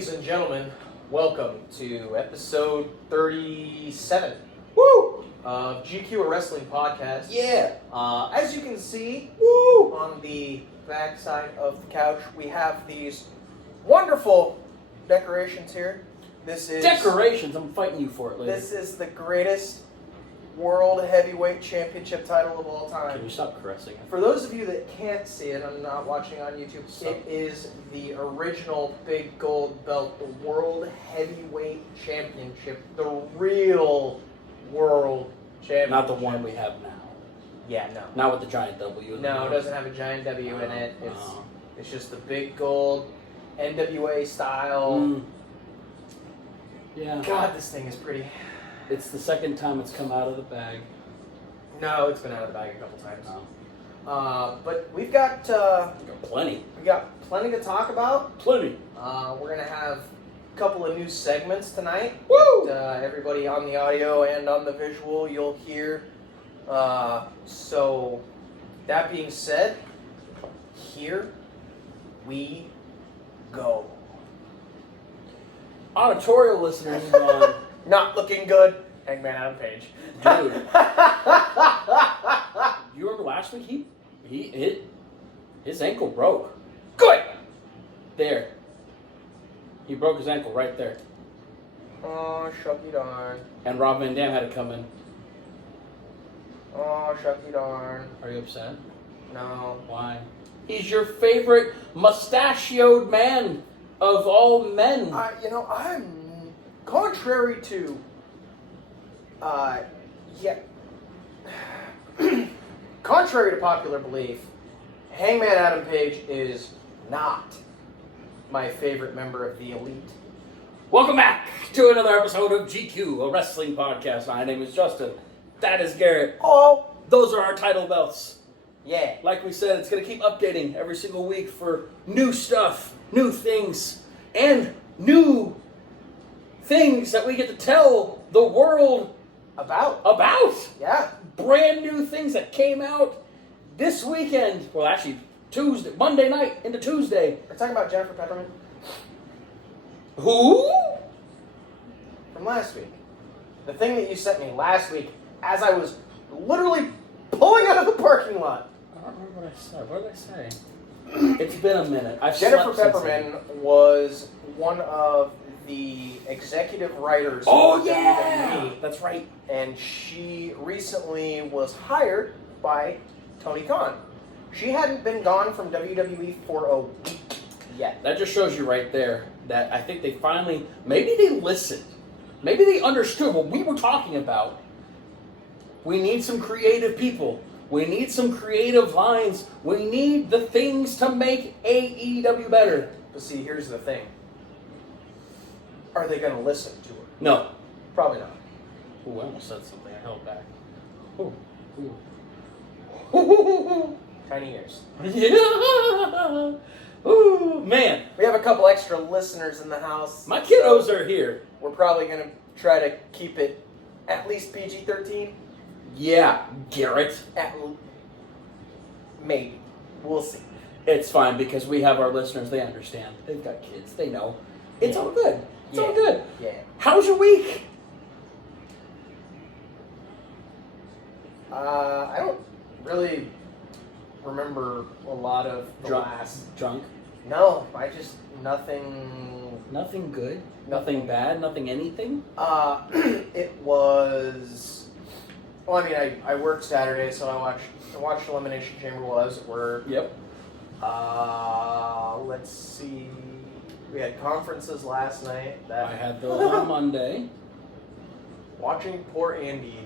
Ladies and gentlemen, welcome to episode 37 of GQ, a wrestling podcast. Yeah. As you can see on the back side of the couch, we have these wonderful decorations here. This is Decorations, I'm fighting you for it later. This is the greatest World Heavyweight Championship title of all time. Can you stop caressing it? For those of you that can't see it, I'm not watching on YouTube, it is the original big gold belt, the World Heavyweight Championship, the real World Championship. Not the one we have now. Yeah, no. Not with the giant W. No, it doesn't have a giant W in it. It's just the big gold NWA style. Yeah. God, this thing is pretty. It's the second time it's come out of the bag. No, it's been out of the bag a couple times. Oh. But we've got Plenty. we got plenty to talk about. Plenty. We're gonna have a couple of new segments tonight. Woo! That, everybody on the audio and on the visual you'll hear. So that being said, here we go. Auditorial listeners, Not looking good. Hangman Adam Page. dude. You remember last week? His ankle broke. Good. There. He broke his ankle right there. Oh, shucky darn. And Rob Van Dam had to come in. Oh, shucky darn. Are you upset? No. Why? He's your favorite mustachioed man of all men. I'm contrary to, contrary to popular belief, Hangman Adam Page is not my favorite member of the elite. Welcome back to another episode of GQ, a wrestling podcast. My name is Justin. That is Garrett. Oh, Those are our title belts. yeah. Like we said, it's going to keep updating every single week for new stuff, new things, and new things that we get to tell the world About. Yeah. Brand new things that came out this weekend. Well, actually, Monday night into Tuesday. We're talking about Jennifer Pepperman Who? from last week. The thing that you sent me last week as I was literally pulling out of the parking lot. I don't remember what I said. What did I say? It's been a minute. Jennifer Pepperman was one of the executive writers. Oh, for yeah! WWE, That's right. and she recently was hired by Tony Khan. She hadn't been gone from WWE for a week yet. That just shows you right there that I think they finally, maybe they listened. Maybe they understood what we were talking about. We need some creative people. We need some creative lines. We need the things to make AEW better. But see, here's the thing. Are they going to listen to her? No. Probably not. Ooh, I almost said something. I held back. Ooh. Ooh. Tiny ears. Yeah. Ooh, man. We have a couple extra listeners in the house. My kiddos are here. We're probably going to try to keep it at least PG-13. Yeah, Garrett. Maybe. We'll see. It's fine because we have our listeners. They understand. They've got kids. They know. It's all good. It's all good. Yeah. How was your week? I don't really remember a lot of the last. Drunk? No, I just nothing. Nothing good? Nothing bad? Nothing anything? It was. Well, I mean, I worked Saturday, so I watched Elimination Chamber while I was at work. Yep. Let's see. We had conferences last night. I had those on Monday. Watching poor Andy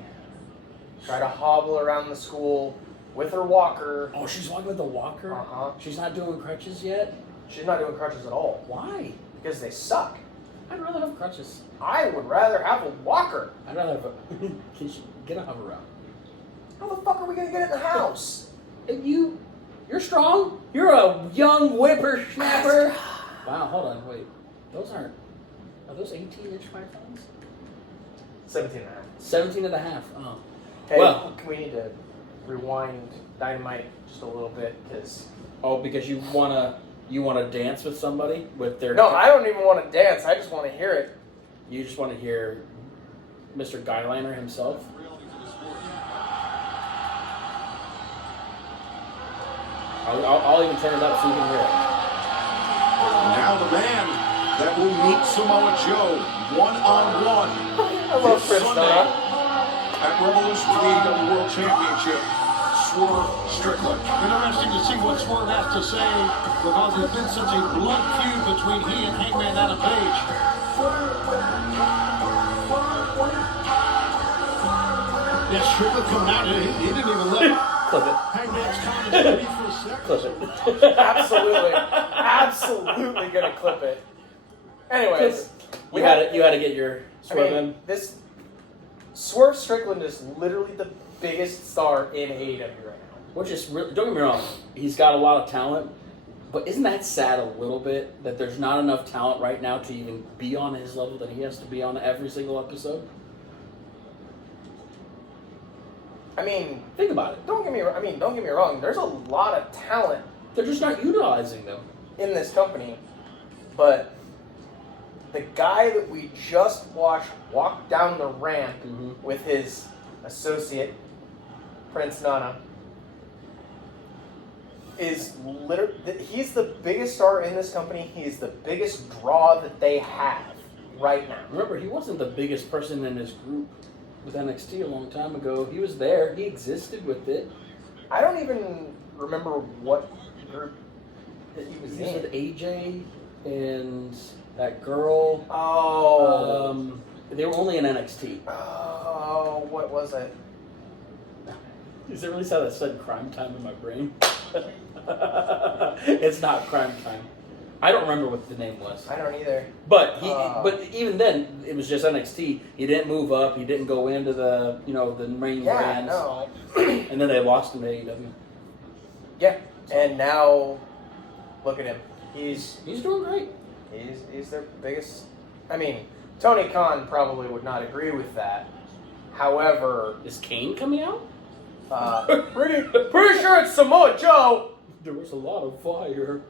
try to hobble around the school with her walker. Oh, she's walking with a walker? Uh-huh. She's not doing crutches yet? She's not doing crutches at all. Why? Because they suck. I'd rather have crutches. I would rather have a walker. I'd rather have a... Can she get a hover around? How the fuck are we going to get it in the house? You're strong. You're a young whippersnapper. Wow, hold on, wait. Are those 18-inch pythons? 17 and a half. 17 and a half. Oh. Hey, well, we need to rewind Dynamite just a little bit because because you want to You want to dance with somebody with their? No, I don't even want to dance. I just want to hear it. You just want to hear Mr. Guyliner himself. I'll even turn it up so you can hear it. Now the man that will meet Samoa Joe one-on-one. I love Chris Sunday at Revolution for the AEW World Championship. Swerve Strickland. Interesting to see what Swerve has to say because there's been such a blood feud between he and Hangman Adam Page. Yeah, Strickland coming out and he didn't even let Clip it. Hangman's comment be for a second. Clip it. Absolutely gonna clip it. Anyways, You had to get your Swerve in. This Swerve Strickland is literally the biggest star in AEW right now. Which is really, don't get me wrong, he's got a lot of talent, but isn't that sad a little bit that there's not enough talent right now to even be on his level that he has to be on every single episode? I mean, Think about it. don't get me wrong. There's a lot of talent They're just not utilizing them. in this company, but the guy that we just watched walk down the ramp with his associate Prince Nana is he's the biggest star in this company. He's the biggest draw that they have right now. Remember, he wasn't the biggest person in his group with NXT a long time ago. He was there. He existed with it. I don't even remember what group that he was He was in. with AJ and that girl. Oh. They were only in NXT. Oh, what was it? Is it really how that said crime time in my brain? It's not crime time. I don't remember what the name was. I don't either. But but even then, it was just NXT. He didn't move up. He didn't go into the the main brands. No. And then they lost him to AEW. Yeah, and now look at him. He's doing great. he's their biggest. I mean, Tony Khan probably would not agree with that. However, Is Kane coming out? pretty sure it's Samoa Joe. There was a lot of fire.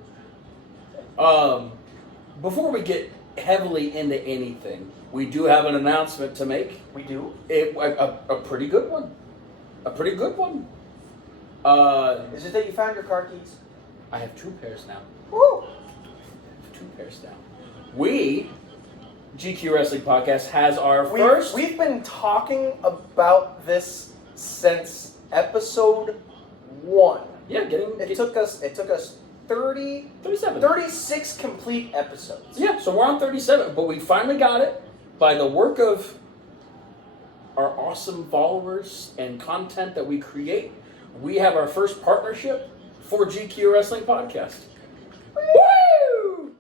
Before we get heavily into anything, we do have an announcement to make. We do. A pretty good one. A pretty good one. Is it that you found your car keys? I have 2 pairs now. Woo! 2 pairs now. We, GQ Wrestling Podcast, has our first. We've been talking about this since episode 1. Yeah, It took us 37. 36 complete episodes. Yeah, so we're on 37, but we finally got it by the work of our awesome followers and content that we create. We have our first partnership for GQ Wrestling Podcast. Woo!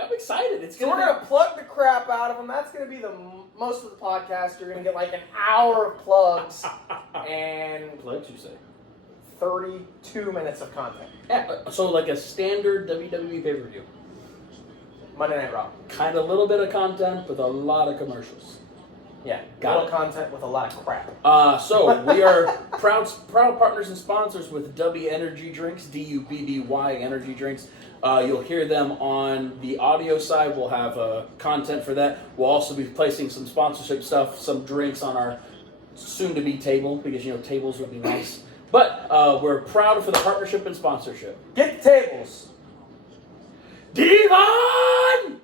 I'm excited. So we're going to plug the crap out of them. That's going to be the most of the podcast. You're going to get like an hour of plugs and Plugs, you say? 32 minutes of content. Yeah, so like a standard WWE pay-per-view. Monday Night Raw. Kind of a little bit of content with a lot of commercials. Yeah, Got little it. content with a lot of crap. So we are proud partners and sponsors with DUBBY Energy Drinks, DUBBY Energy Drinks. You'll hear them on the audio side. We'll have content for that. We'll also be placing some sponsorship stuff, some drinks on our soon-to-be table because tables would be nice. But we're proud for the partnership and sponsorship. Get the tables. Devon!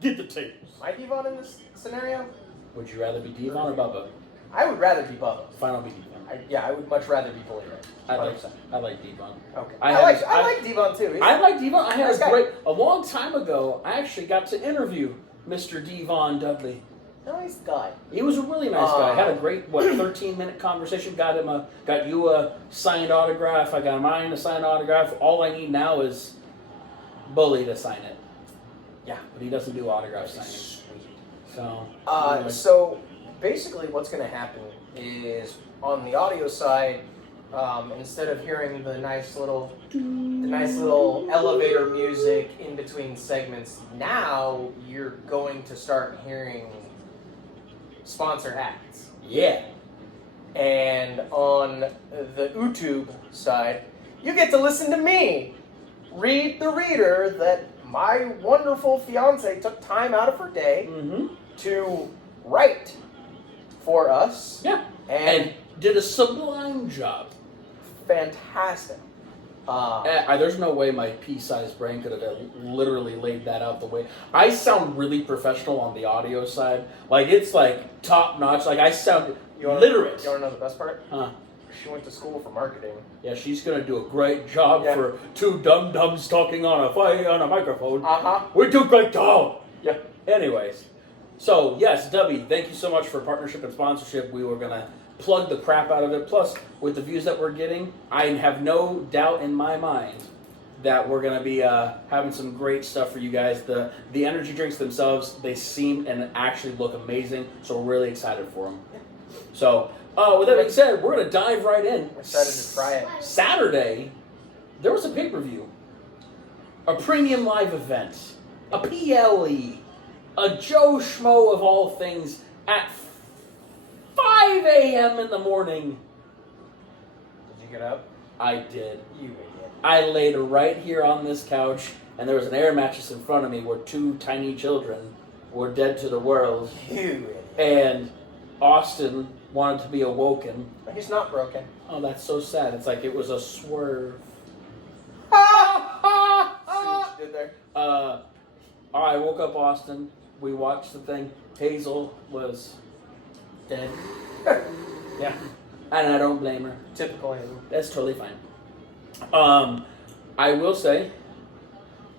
Get the tables. Am I Devon in this scenario? Would you rather be Devon or Bubba? I would rather be Bubba. Fine, I'll be Devon. I would much rather be Bully Ray. I like Devon. Okay. I like Devon too. I like Devon. I had Nice guy. a long time ago, I actually got to interview Mr. Devon Dudley. Nice guy. He was a really nice guy. Had a great 13-minute conversation. Got you a signed autograph. I got mine a signed autograph. All I need now is Bully to sign it. Yeah. But he doesn't do autograph signings. So anyway. So basically, what's going to happen is on the audio side, instead of hearing the nice little elevator music in between segments, now you're going to start hearing sponsor ads. Yeah. And on the YouTube side, You get to listen to me read the reader that my wonderful fiance took time out of her day to write for us. Yeah. And did a sublime job. Fantastic. There's no way my pea-sized brain could have literally laid that out the way. I sound really professional on the audio side. Like, it's like top-notch. Like, I sound literate. You want to know the best part? Huh. She went to school for marketing. Yeah, she's going to do a great job for two dum-dums talking on a microphone. We do a great job. Yeah. Anyways. So, yes, Dubby, thank you so much for partnership and sponsorship. We were going to plug the crap out of it. Plus, with the views that we're getting, I have no doubt in my mind that we're going to be having some great stuff for you guys. The energy drinks themselves, they seem and actually look amazing, so we're really excited for them. So, with that being said, we're going to dive right in. I'm excited to try it. Saturday, there was a pay-per-view, a premium live event, a PLE, a Joe Schmo of all things at 5 a.m. in the morning. Did you get up? I did. You idiot. I laid right here on this couch, and there was an air mattress in front of me where two tiny children were dead to the world. You idiot. And Austin wanted to be awoken. He's not broken. Oh, that's so sad. It's like it was a swerve. See what you did there? I woke up Austin. We watched the thing. Hazel was dead. Yeah. And I don't blame her. Typical Hazel. That's totally fine. I will say,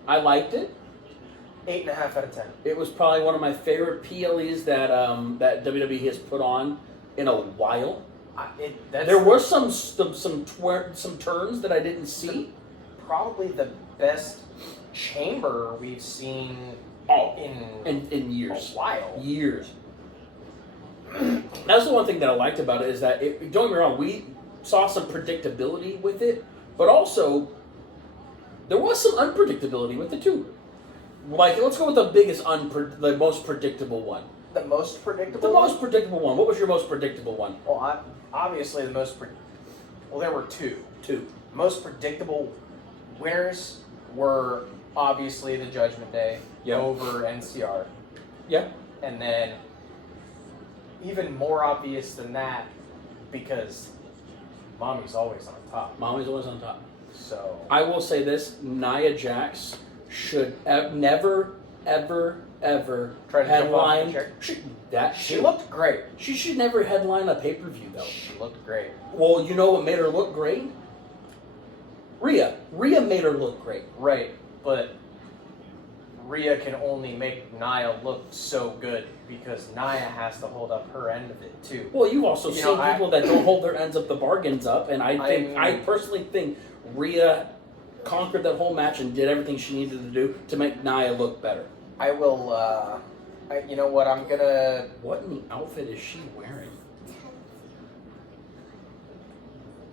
I liked it. 8.5 out of 10. It was probably one of my favorite PLEs that that WWE has put on in a while. There were some turns that I didn't see. Probably the best chamber we've seen in years. A while. Years. That's the one thing that I liked about it is that, don't get me wrong, we saw some predictability with it, but also there was some unpredictability with it too. Like, let's go with the most predictable one. The most predictable? The most predictable one. What was your most predictable one? Well, obviously the most well, there were two. Most predictable winners were obviously the Judgment Day over NCR. Yeah. And then even more obvious than that, because Mommy's always on top. Mommy's always on top. So I will say this: Nia Jax should never, ever, ever try to headline. jump off the chair. She looked great. She should never headline a pay-per-view though. She looked great. Well, you know what made her look great? Rhea made her look great. Right, but Rhea can only make Nia look so good because Nia has to hold up her end of it too. Well, you've also seen people that don't hold their ends up, the bargains up, and I personally think Rhea conquered that whole match and did everything she needed to do to make Nia look better. I will. You know what? I'm gonna. What in the outfit is she wearing?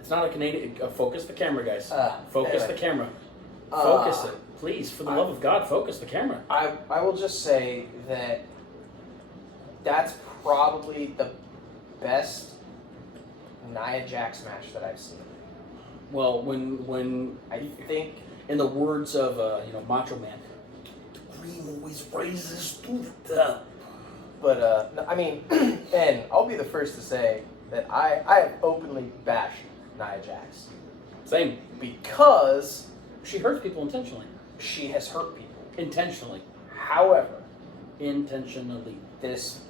It's not a Canadian. Focus the camera, guys. Focus the camera. Focus it. Please, for the love of God, focus the camera. I will just say that that's probably the best Nia Jax match that I've seen. Well, when I think, in the words of Macho Man, the cream always rises to the top. But I mean, and I'll be the first to say that I have openly bashed Nia Jax. Same. Because she hurts people intentionally. She has hurt people. Intentionally. However, intentionally. This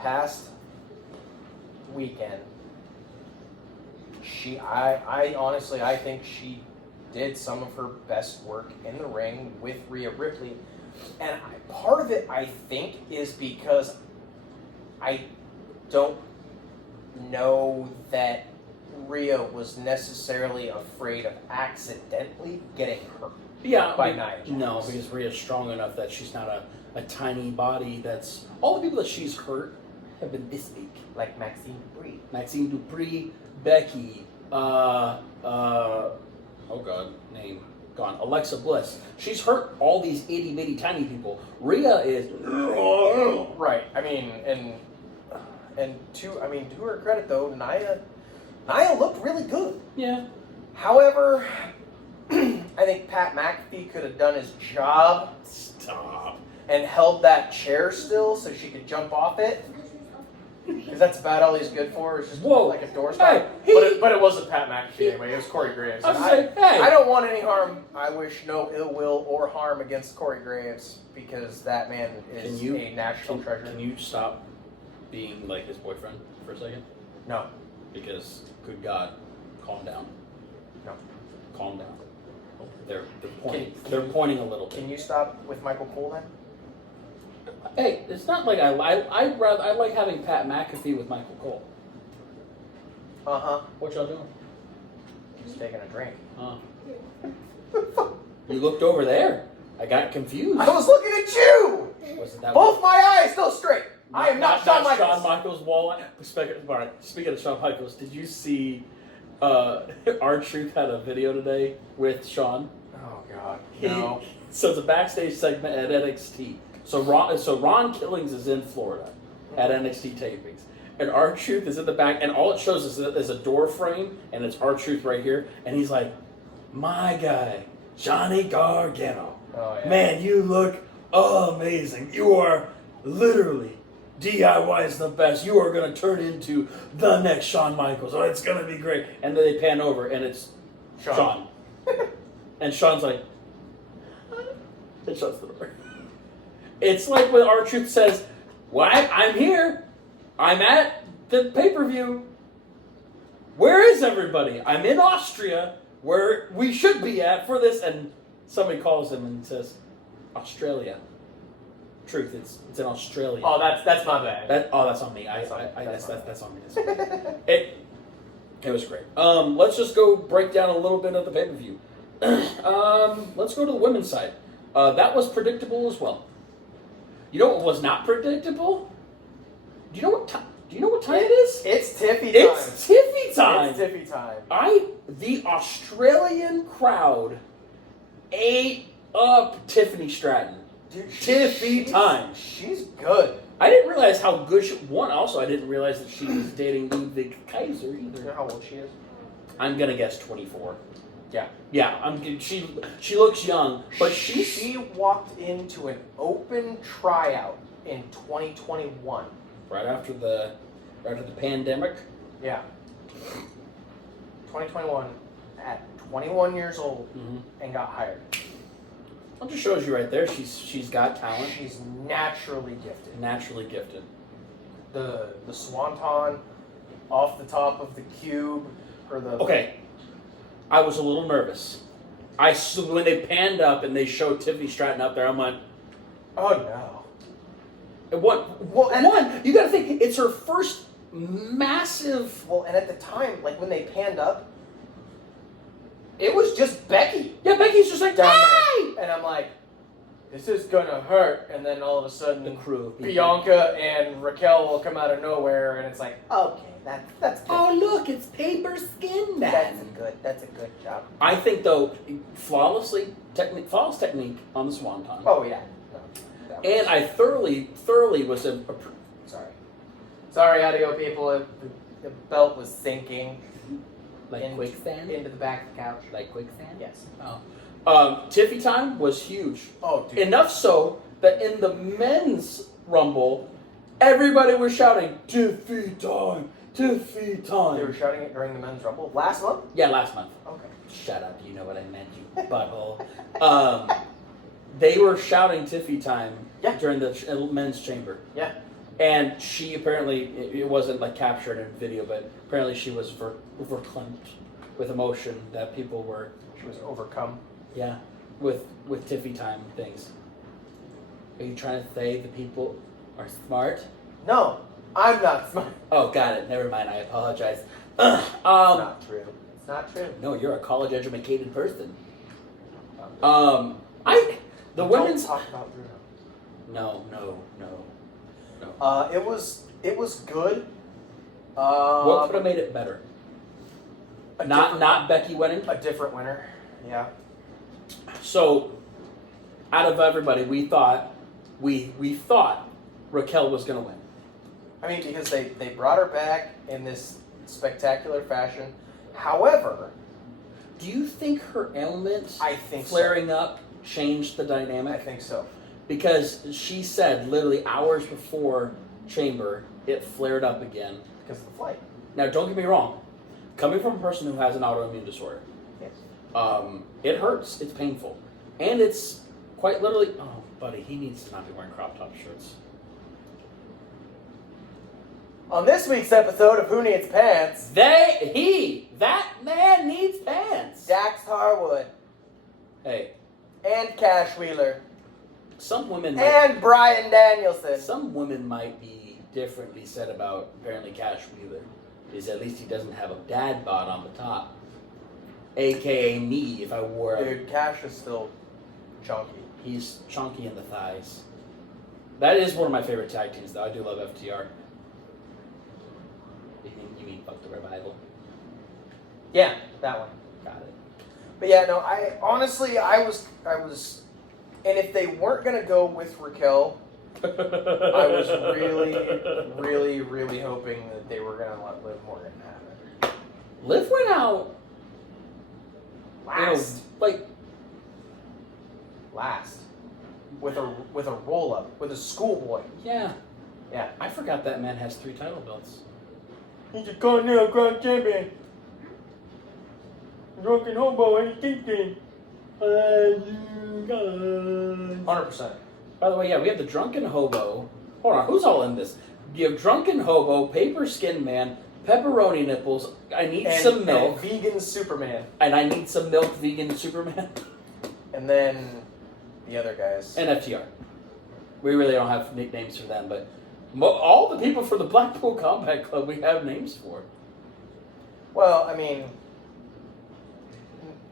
past weekend, I honestly think she did some of her best work in the ring with Rhea Ripley. And part of it, I think, is because I don't know that Rhea was necessarily afraid of accidentally getting hurt. Yeah, by Nia Jax. No, because Rhea's strong enough that she's not a tiny body. That's all the people that she's hurt have been this big. Like Maxine Dupree, Becky, oh god, name gone. Alexa Bliss. She's hurt all these itty bitty tiny people. Rhea is right. I mean, and to her credit though, Nia looked really good. Yeah. However, I think Pat McAfee could have done his job. Stop. And held that chair still so she could jump off it. Because that's about all he's good for. Is just like a doorstop. Hey, but it wasn't Pat McAfee anyway. It was Corey Graves. I don't want any harm. I wish no ill will or harm against Corey Graves because that man is a national treasure. Can you stop being like his boyfriend for a second? No. Because, good God, calm down. No. Calm down. They're pointing. They're pointing a little bit. Can you stop with Michael Cole then? Hey, it's not like I like having Pat McAfee with Michael Cole. What y'all doing? Just taking a drink. You looked over there. I got confused. I was looking at you. Was it that Both one? my eyes still straight. I am not Shawn Michaels. Shawn Michaels wall. Speaking of Shawn Michaels, did you see R-Truth had a video today with Shawn? Oh God, no. So it's a backstage segment at NXT. So Ron Killings is in Florida at NXT tapings, and R-Truth is in the back, and all it shows is a door frame, and it's R-Truth right here, and he's like, "My guy, Johnny Gargano, man, you look amazing. You are literally." DIY is the best. You are going to turn into the next Shawn Michaels. Oh, it's going to be great. And then they pan over, and it's Shawn. And Shawn's like, and shuts the door. It's like when R-Truth says, well, I'm here. I'm at the pay-per-view. Where is everybody? I'm in Austria, where we should be at for this. And somebody calls him and says, Australia. Truth, it's in Australia. Oh, that's my bad. That's on me. That's on me. It was great. Let's just go break down a little bit of the pay-per-view. Let's go to the women's side. That was predictable as well. You know what was not predictable? Do you know what time it is? It's Tiffy time. It's Tiffy time. It's Tiffy time. The Australian crowd ate up Tiffany Stratton. Dude, Tiffy time. She's good. I didn't realize how good she... Also, I didn't realize that she was dating Ludwig Kaiser either. You know how old she is? I'm going to guess 24. Yeah. Yeah, she looks young, but she walked into an open tryout in 2021. Right after the pandemic? Yeah. 2021 at 21 years old and got hired. Well, it just shows you right there. She's got talent. She's naturally gifted. Naturally gifted. The swanton off the top of the cube or the. Okay, I was a little nervous. When they panned up and they showed Tiffany Stratton up there, I'm like, oh no. One, you got to think it's her first massive. Well, and at the time, like when they panned up, it was just Becky. Yeah, Becky's just like, hey! And I'm like, this is gonna hurt. And then all of a sudden, the crew, Bianca and Raquel will come out of nowhere, and it's like, okay, that's good. Oh look, it's paper skin man. That's a good job. I think though, flawless technique on the swanton. Oh yeah. No, and I thoroughly was Sorry, audio people. The belt was sinking. Like quicksand? Into the back of the couch. Like quicksand? Yes. Oh. Tiffy time was huge. Oh, dude. Enough so that in the men's rumble, everybody was shouting, Tiffy time! Tiffy time! They were shouting it during the men's rumble? Last month? Yeah, last month. Okay. Shut up, you know what I meant, you butthole. They were shouting Tiffy time during the men's chamber. Yeah. And she apparently, it wasn't like captured in video, but apparently she was verklempt with emotion that people were... She was overcome. Yeah, with Tiffy time things. Are you trying to say the people are smart? No, I'm not smart. Oh, got it. Never mind. I apologize. It's not true. It's not true. No, you're a college-educated person. Don't talk about Bruno. No. It was good. What could have made it better? Not Becky winning? A different winner. Yeah. So, out of everybody, we thought Raquel was going to win. I mean, because they brought her back in this spectacular fashion. However, Do you think her ailment I think flaring up changed the I dynamic? think so. Because she said literally hours before Chamber, it flared up again. Because of the flight. Now, don't get me wrong. Coming from a person who has an autoimmune disorder, Yes. it hurts. It's painful. And it's quite literally... Oh, buddy, he needs to not be wearing crop top shirts. On this week's episode of Who Needs Pants, That man needs pants. Dax Harwood Hey, and Cash Wheeler some women and Brian Danielson. some women might be differently said about apparently Cash Wheeler. Is at least he doesn't have a dad bod on the top. AKA me if I wore a... Dude, Cash is still chunky. He's chunky in the thighs. That is one of my favorite tag teams though. I do love FTR. You mean Fuck the Revival? Yeah, that one. Got it. But yeah, no, I was, and if they weren't gonna go with Raquel, I was really hoping that they were gonna let Liv Morgan have it. Liv went out. Last, Like, with a roll up, with a schoolboy. yeah. Yeah. I forgot that man has 3 title belts. He's a Continental Grand Champion. Drunken hobo, and thinking. 100%. By the way, yeah, we have the Drunken Hobo. Hold on, who's all in this? You have Drunken Hobo, Paper Skin Man, Pepperoni Nipples. I need some milk. And Vegan Superman. And I need some milk, Vegan Superman. And then the other guys. And FTR. We really don't have nicknames for them, but all the people for the Blackpool Combat Club we have names for. Well, I mean,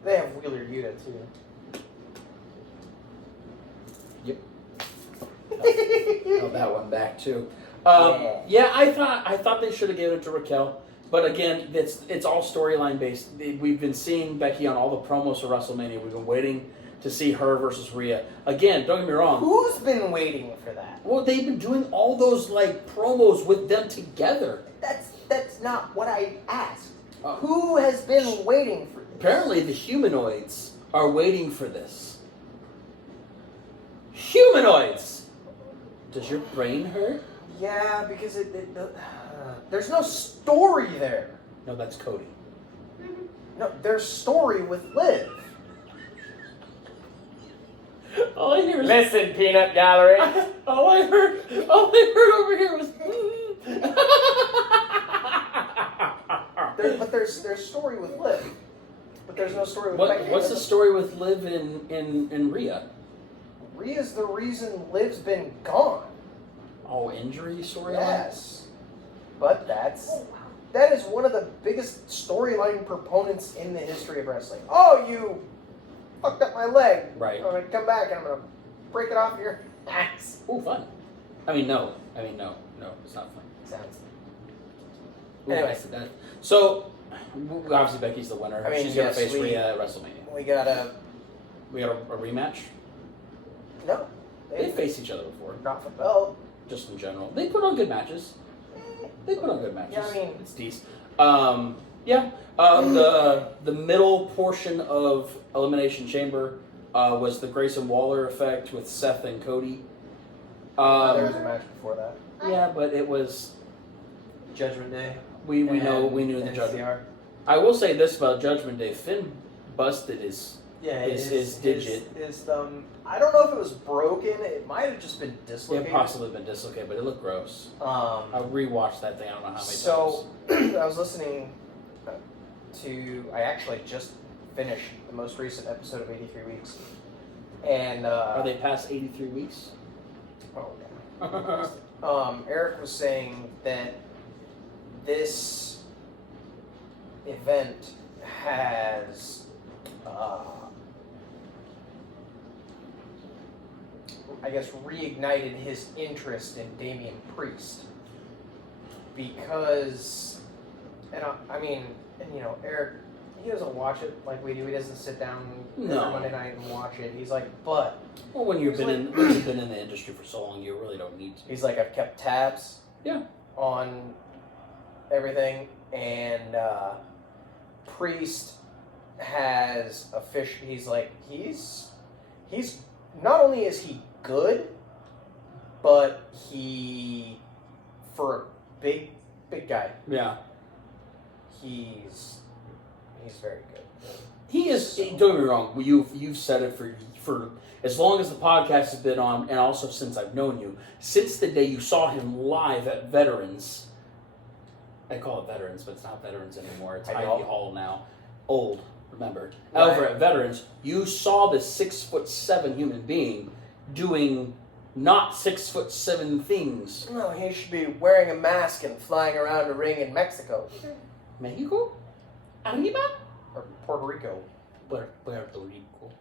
they have Wheeler Yuta too. Yep. Held that one back too. Yeah, I thought they should have given it to Raquel, but again, it's all storyline based. We've been seeing Becky on all the promos for WrestleMania. We've been waiting to see her versus Rhea. Again, don't get me wrong. Who's been waiting for that? Well, they've been doing all those like promos with them together. That's not what I asked. Who has been waiting for this? Apparently, the humanoids are waiting for this. Humanoids! Does your brain hurt? Yeah, because there's no story there. No, that's Cody. No, there's story with Liv. All I hear is... Listen, Peanut Gallery. all I heard over here was... But there's story with Liv. But there's no story with Becky. What's the story with Liv in Rhea? Rhea's the reason Liv's been gone. Oh, injury storyline? Yes. But that is one of the biggest storyline proponents in the history of wrestling. Oh, you fucked up my leg. Right. I'm going to come back and I'm going to break it off your ass. Oh, fun. No, it's not fun. Sounds. Ooh, Anyway. I said that. So, obviously Becky's the winner. I mean, She's going to yes, face Rhea at WrestleMania. We got a... We got a rematch? No. They've faced each other before. Not for belt. Just in general. They put on good matches. Yeah, I mean... It's decent. The middle portion of Elimination Chamber was the Grayson Waller effect with Seth and Cody. there was a match before that. Yeah, but it was... Judgment Day. We knew the Judgment. NCR. I will say this about Judgment Day. Finn busted his digit. His thumb. I don't know if it was broken. It might have just been dislocated. It possibly been dislocated, but it looked gross. I rewatched that thing. I don't know how many times. So I was listening to. I actually just finished the most recent episode of 83 Weeks, and Are they past 83 weeks? Oh yeah. Eric was saying that this event has I guess reignited his interest in Damian Priest because, and Eric, he doesn't watch it like we do. He doesn't sit down every Monday night and watch it. He's like, but well, when you've been in the industry for so long, you really don't need to. He's like, I've kept tabs. Yeah. On everything, and Priest has he's not only is he good, but for a big guy, Yeah. he's very good. He is. Don't get me wrong. You've said it for as long as the podcast has been on, and also since I've known you, since the day you saw him live at Veterans. I call it Veterans, but it's not Veterans anymore. It's Ivy Hall now. Old, remember? Right. Over at Veterans, you saw this 6'7" human being doing not 6'7" things. No, he should be wearing a mask and flying around a ring in Mexico. Mexico? Arriba? Or Puerto Rico. Puerto Rico.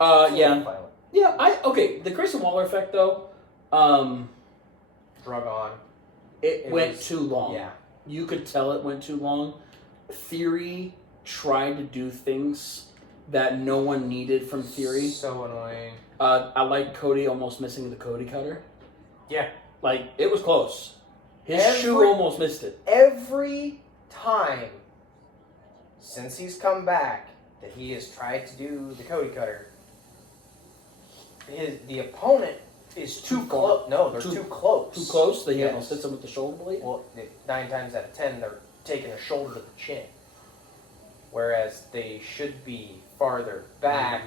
Violent. Yeah, okay, the Grayson Waller effect, though, Drug on. it went too long. Yeah. You could tell it went too long. Theory tried to do things that no one needed from Theory. So annoying. I like Cody almost missing the Cody cutter. Yeah. Like, it was close. His shoe almost missed it. Every time since he's come back that he has tried to do the Cody cutter, the opponent is too close. No, they're too close. Too close? They Yes. almost hits him with the shoulder blade? Well, 9 times out of 10, they're taking a shoulder to the chin. Whereas they should be farther back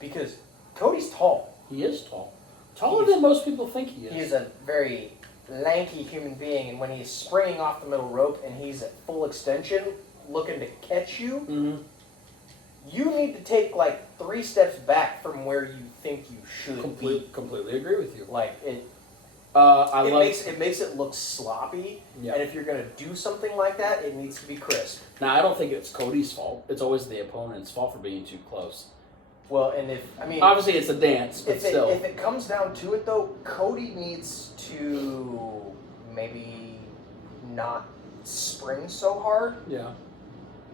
because Cody's tall. He is tall. Taller than most people think he is. He is a very lanky human being, and when he's springing off the middle rope and he's at full extension looking to catch you, Mm-hmm. you need to take like 3 steps back from where you think you should be. Completely agree with you. Like it makes it look sloppy. Yeah. And if you're gonna do something like that, it needs to be crisp. Now, I don't think it's Cody's fault. It's always the opponent's fault for being too close. Well, and obviously it's a dance, but still. If it comes down to it, though, Cody needs to maybe not spring so hard. Yeah.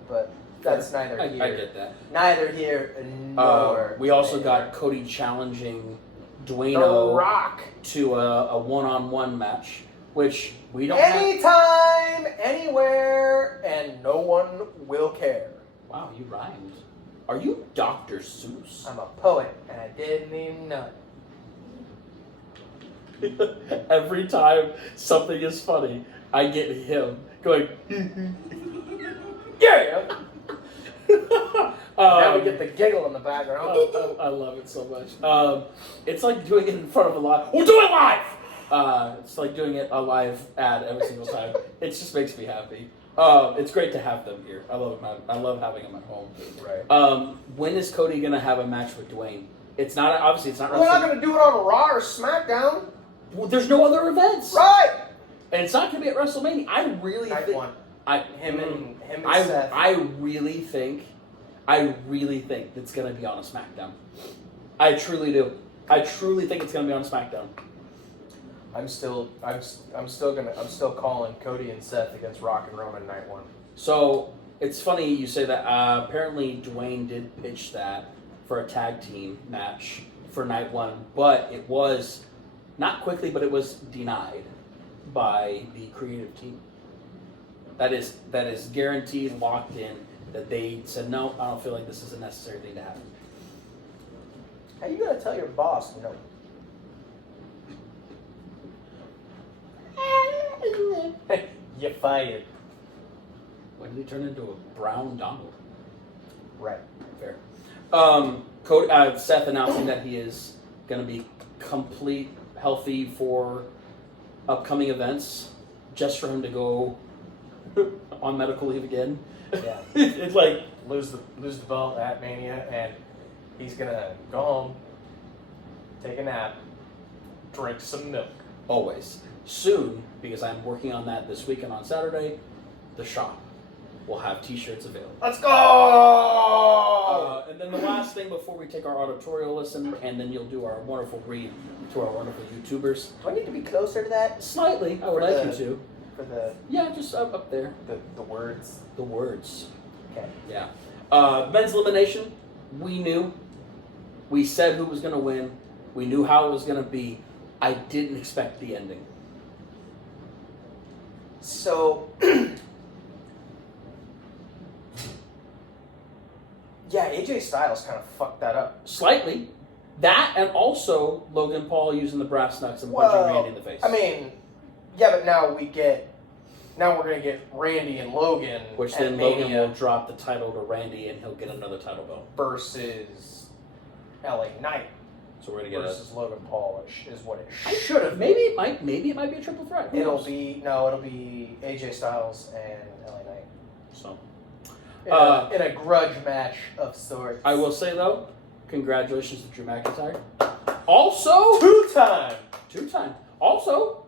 But that's neither here. I get that. Neither here nor we also there. got Cody challenging The Dwayne Rock. to a one-on-one match, which we don't have. Anytime, anywhere, and no one will care. Wow, you rhymed. Are you Dr. Seuss? I'm a poet, and I didn't even know it. Every time something is funny, I get him going, yeah! Now we get the giggle in the background. I love it so much. It's like doing it in front of a live. We'll do it live! It's like doing it a live ad every single time. It just makes me happy. It's great to have them here. I love having them at home. Right. When is Cody gonna have a match with Dwayne? It's not obviously. It's not. We're not gonna do it on Raw or SmackDown. Well, there's no other events. Right. And it's not gonna be at WrestleMania. I really Night think. one. Him and Seth. I really think it's gonna be on a SmackDown. I truly do. I truly think it's gonna be on a SmackDown. I'm still calling Cody and Seth against Rock and Roman night one. So it's funny you say that. Apparently Dwayne did pitch that for a tag team match for night one, but it was not quickly, but it was denied by the creative team. That is guaranteed, locked in. That they said no. I don't feel like this is a necessary thing to happen. How you gonna tell your boss no? You're fired. When did he turn into a brown Donald? Right. Fair. Seth announcing that he is going to be complete healthy for upcoming events, just for him to go on medical leave again. Yeah. It's like lose the belt at Mania, and he's gonna go home, take a nap, drink some milk. always. Soon, because I'm working on that this weekend on Saturday, the shop will have t-shirts available. Let's go! And then the last thing before we take our auditorial listen, and then you'll do our wonderful read to our wonderful YouTubers. Do I need to be closer to that? Slightly, I would like you to. For the... Yeah, just up there. The words? The words. Okay. Yeah. Men's elimination, we knew. We said who was going to win. We knew how it was going to be. I didn't expect the ending. So... Yeah, AJ Styles kind of fucked that up. Slightly. That and also Logan Paul using the brass knucks and punching Randy in the face. I mean, yeah, but now we're gonna get Randy and Logan, which at then Mania Logan will drop the title to Randy and he'll get another title belt. versus LA Knight So we're gonna get versus Logan Paul, which is what it should have. maybe it might be a triple threat. Who It'll knows? be AJ Styles and LA Knight So in a grudge match of sorts. I will say though, congratulations to Drew McIntyre. Also, two-time. Also,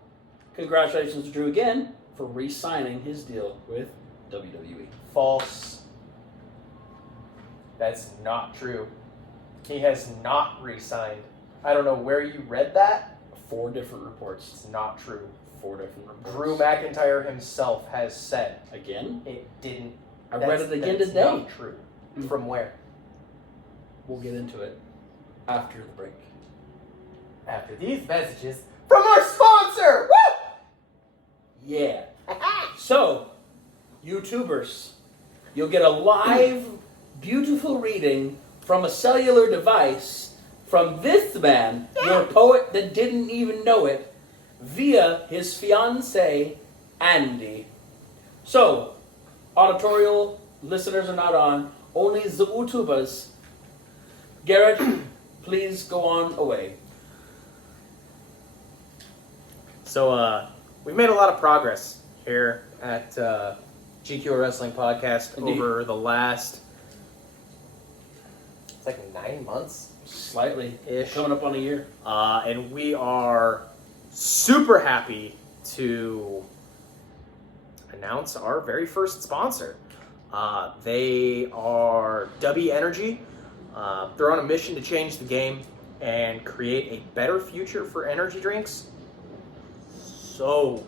congratulations to Drew again for re-signing his deal with WWE. False. That's not true. He has not re-signed. I don't know where you read that. 4 different reports. It's not true. 4 different reports. Drew McIntyre himself has said Again? it didn't. I read it again that's today. Not true. From where? We'll get into it after the break. After these messages from our sponsor. Woo! Yeah. So, YouTubers, you'll get a live, beautiful reading from a cellular device from this man, your poet that didn't even know it, via his fiancée, Andy. So, auditorial listeners are not on, only the YouTubers. Garrett, please go on away. So, we've made a lot of progress here at GQ Wrestling Podcast Indeed. over the last, it's like 9 months. Slightly. Ish. Coming up on a year. And we are super happy to announce our very first sponsor. They are DUBBY ENERGY. They're on a mission to change the game and create a better future for energy drinks. So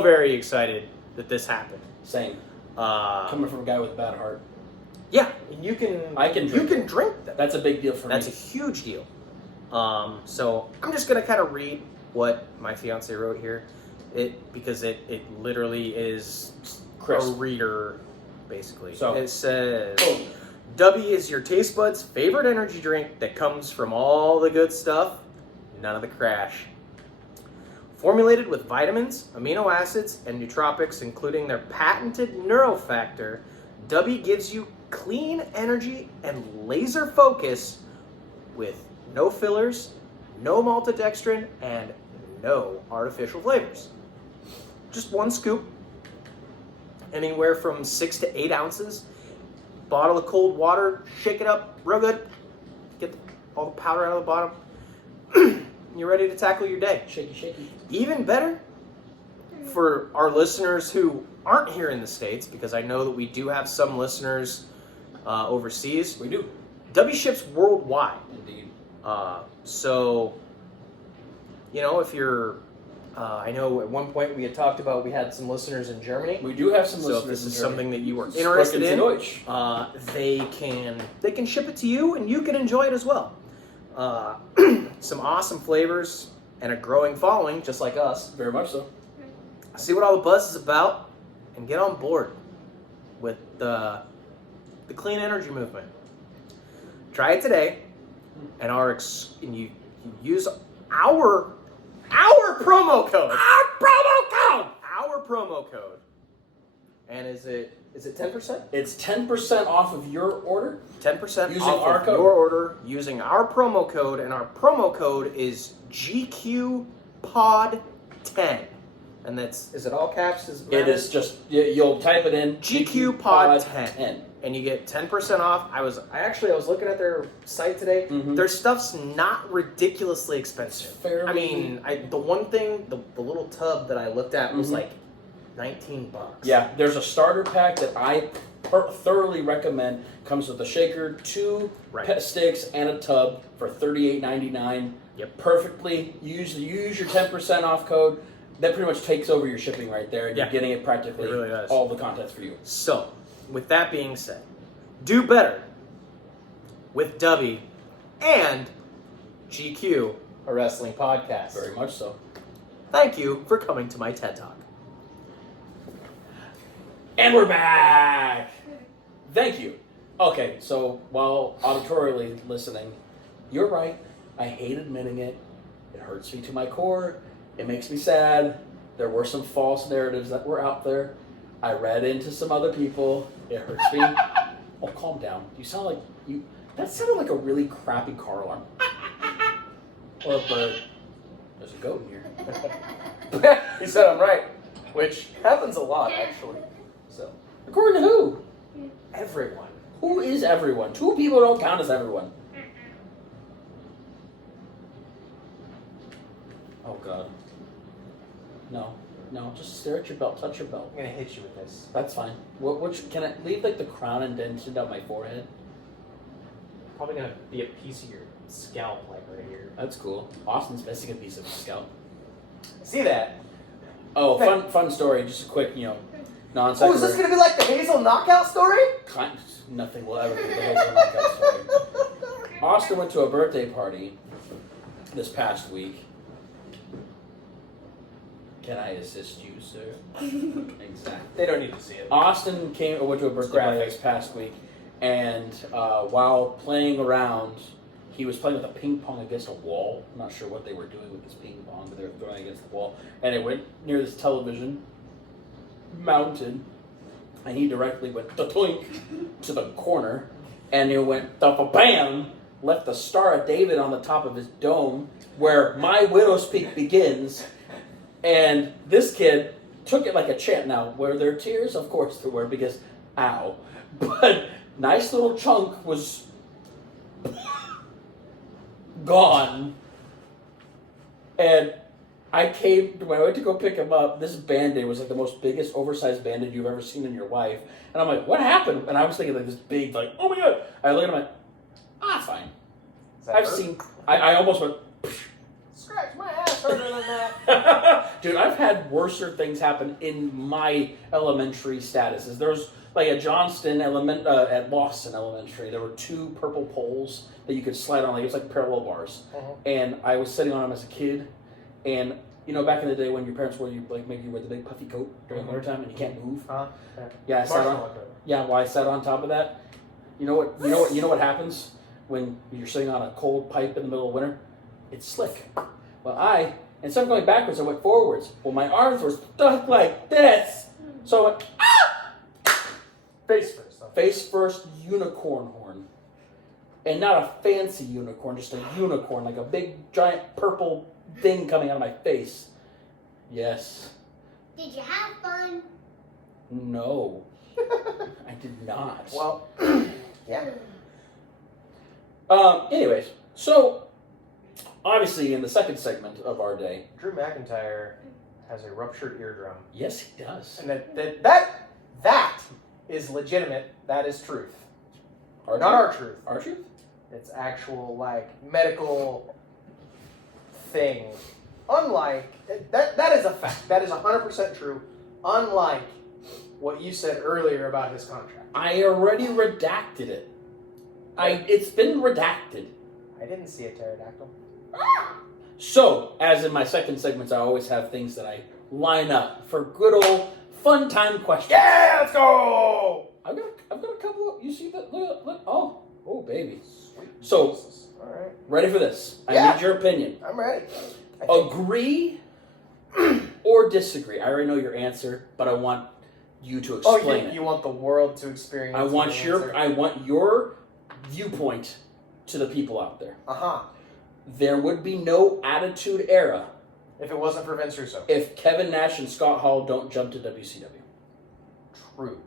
very excited that this happened. Same. Coming from a guy with a bad heart. Yeah, I can drink you can drink them. That's a big deal for That's me. a huge deal. So I'm just gonna kind of read what my fiance wrote here, because it literally is Crisp. a reader, basically. So it says, boom. "DUBBY is your taste buds' favorite energy drink that comes from all the good stuff, none of the crash. Formulated with vitamins, amino acids, and nootropics, including their patented neurofactor, DUBBY gives you clean energy and laser focus with no fillers, no maltodextrin, and no artificial flavors. Just 1 scoop, anywhere from 6 to 8 ounces. Bottle of cold water, shake it up real good, get all the powder out of the bottom. You're ready to tackle your day. Shaky, shaky. Even better for our listeners who aren't here in the States, because I know that we do have some listeners overseas. We do. DUBBY ships worldwide. Indeed. So, if you're... I know at one point we had talked about we had some listeners in Germany. We do have some So listeners if this in is Germany. something that you are interested in, Deutsch. they can ship it to you and you can enjoy it as well. Some awesome flavors and a growing following, just like us. Very much so. See what all the buzz is about and get on board with the clean energy movement. Try it today, and you use our promo code. Our promo code. And is it 10%? It's 10% off of your order. 10% Using off our of code. your order using our promo code, and our promo code is GQPod10. And is it all caps? It is just, you'll type it in. GQPod10. And you get 10% off. I was looking at their site today. Mhm. Their stuff's not ridiculously expensive. Fairly- I mean, the one thing, the little tub that I looked at was Mhm. like $19. Yeah, there's a starter pack that I thoroughly recommend. Comes with a shaker, 2 Right. pet sticks, and a tub for $38.99. Yep. Perfectly. You use your 10% off code. That pretty much takes over your shipping right there. And Yeah. You're getting it practically It really does. all the contents for you. So, with that being said, do better with DUBBY and GQ, a wrestling podcast. Very much so. Thank you for coming to my TED Talk. And we're back. Thank you. Okay, so while auditorially listening, you're right. I hate admitting it. It hurts me to my core. It makes me sad. There were some false narratives that were out there. I read into some other people. It hurts me. Oh, calm down. You sound like you. That sounded like a really crappy car alarm. Or a bird. There's a goat in here. You said I'm right, which happens a lot, actually. So, according to who? Everyone. Who is everyone? Two people don't count as everyone. Oh God. No, just stare at your belt, touch your belt. I'm gonna hit you with this. That's fine. Which can I leave like the crown indented down my forehead? Probably gonna be a piece of your scalp, like right here. That's cool. Austin's missing a piece of his scalp. See that? Oh, fun story. Just a quick, non Oh, sequitur. is this gonna be like the Hazel knockout story? Nothing will ever be the Hazel knockout story. Austin went to a birthday party this past week. Can I assist you, sir? Exactly. They don't need to see it. Austin went to a birthday party this past week, and while playing around, he was playing with a ping pong against a wall. I'm not sure what they were doing with this ping pong, but they were throwing it against the wall. And it went near this television mounted, and he directly went twink to the corner, and it went bam, left the Star of David on the top of his dome, where my widow's peak begins. And this kid took it like a champ. Now, were there tears? Of course there were, because ow. But nice little chunk was gone. And when I went to go pick him up, this Band-Aid was like the most biggest oversized Band-Aid you've ever seen in your life. And I'm like, what happened? And I was thinking like this big, like, oh my God. I look at him like, fine. I almost went, Scratch my ass harder than that. Dude, I've had worser things happen in my elementary statuses. There was like at Johnston at Lawson Elementary, there were 2 purple poles that you could slide on. Like it was like parallel bars, and I was sitting on them as a kid. And back in the day when your parents make you wear the big puffy coat during wintertime and you can't move. Yeah, I sat on top of that. You know what happens when you're sitting on a cold pipe in the middle of winter? It's slick. Well, instead of going backwards, I went forwards. Well, my arms were stuck like this. So I went, Face first. Face first, unicorn horn. And not a fancy unicorn, just a unicorn, like a big, giant purple thing coming out of my face. Yes. Did you have fun? No. I did not. Well, yeah. Anyways, so obviously in the second segment of our day, Drew McIntyre has a ruptured eardrum. yes, he does. And that is legitimate. That is truth. Not our truth. Our truth? It's actual medical thing. Unlike that is a fact. That is 100% true. Unlike what you said earlier about his contract. I already redacted it. It's been redacted. I didn't see a pterodactyl. So, as in my second segments, I always have things that I line up for good old fun time questions. Yeah, let's go. I've got a couple of, you see that? Look. Oh, baby. So, all right, ready for this? I Yeah. need your opinion. I'm ready. Agree or disagree? I already know your answer, but I want you to explain it. You want the world to experience. I want your viewpoint to the people out there. There would be no Attitude Era if it wasn't for Vince Russo. if Kevin Nash and Scott Hall don't jump to WCW. True.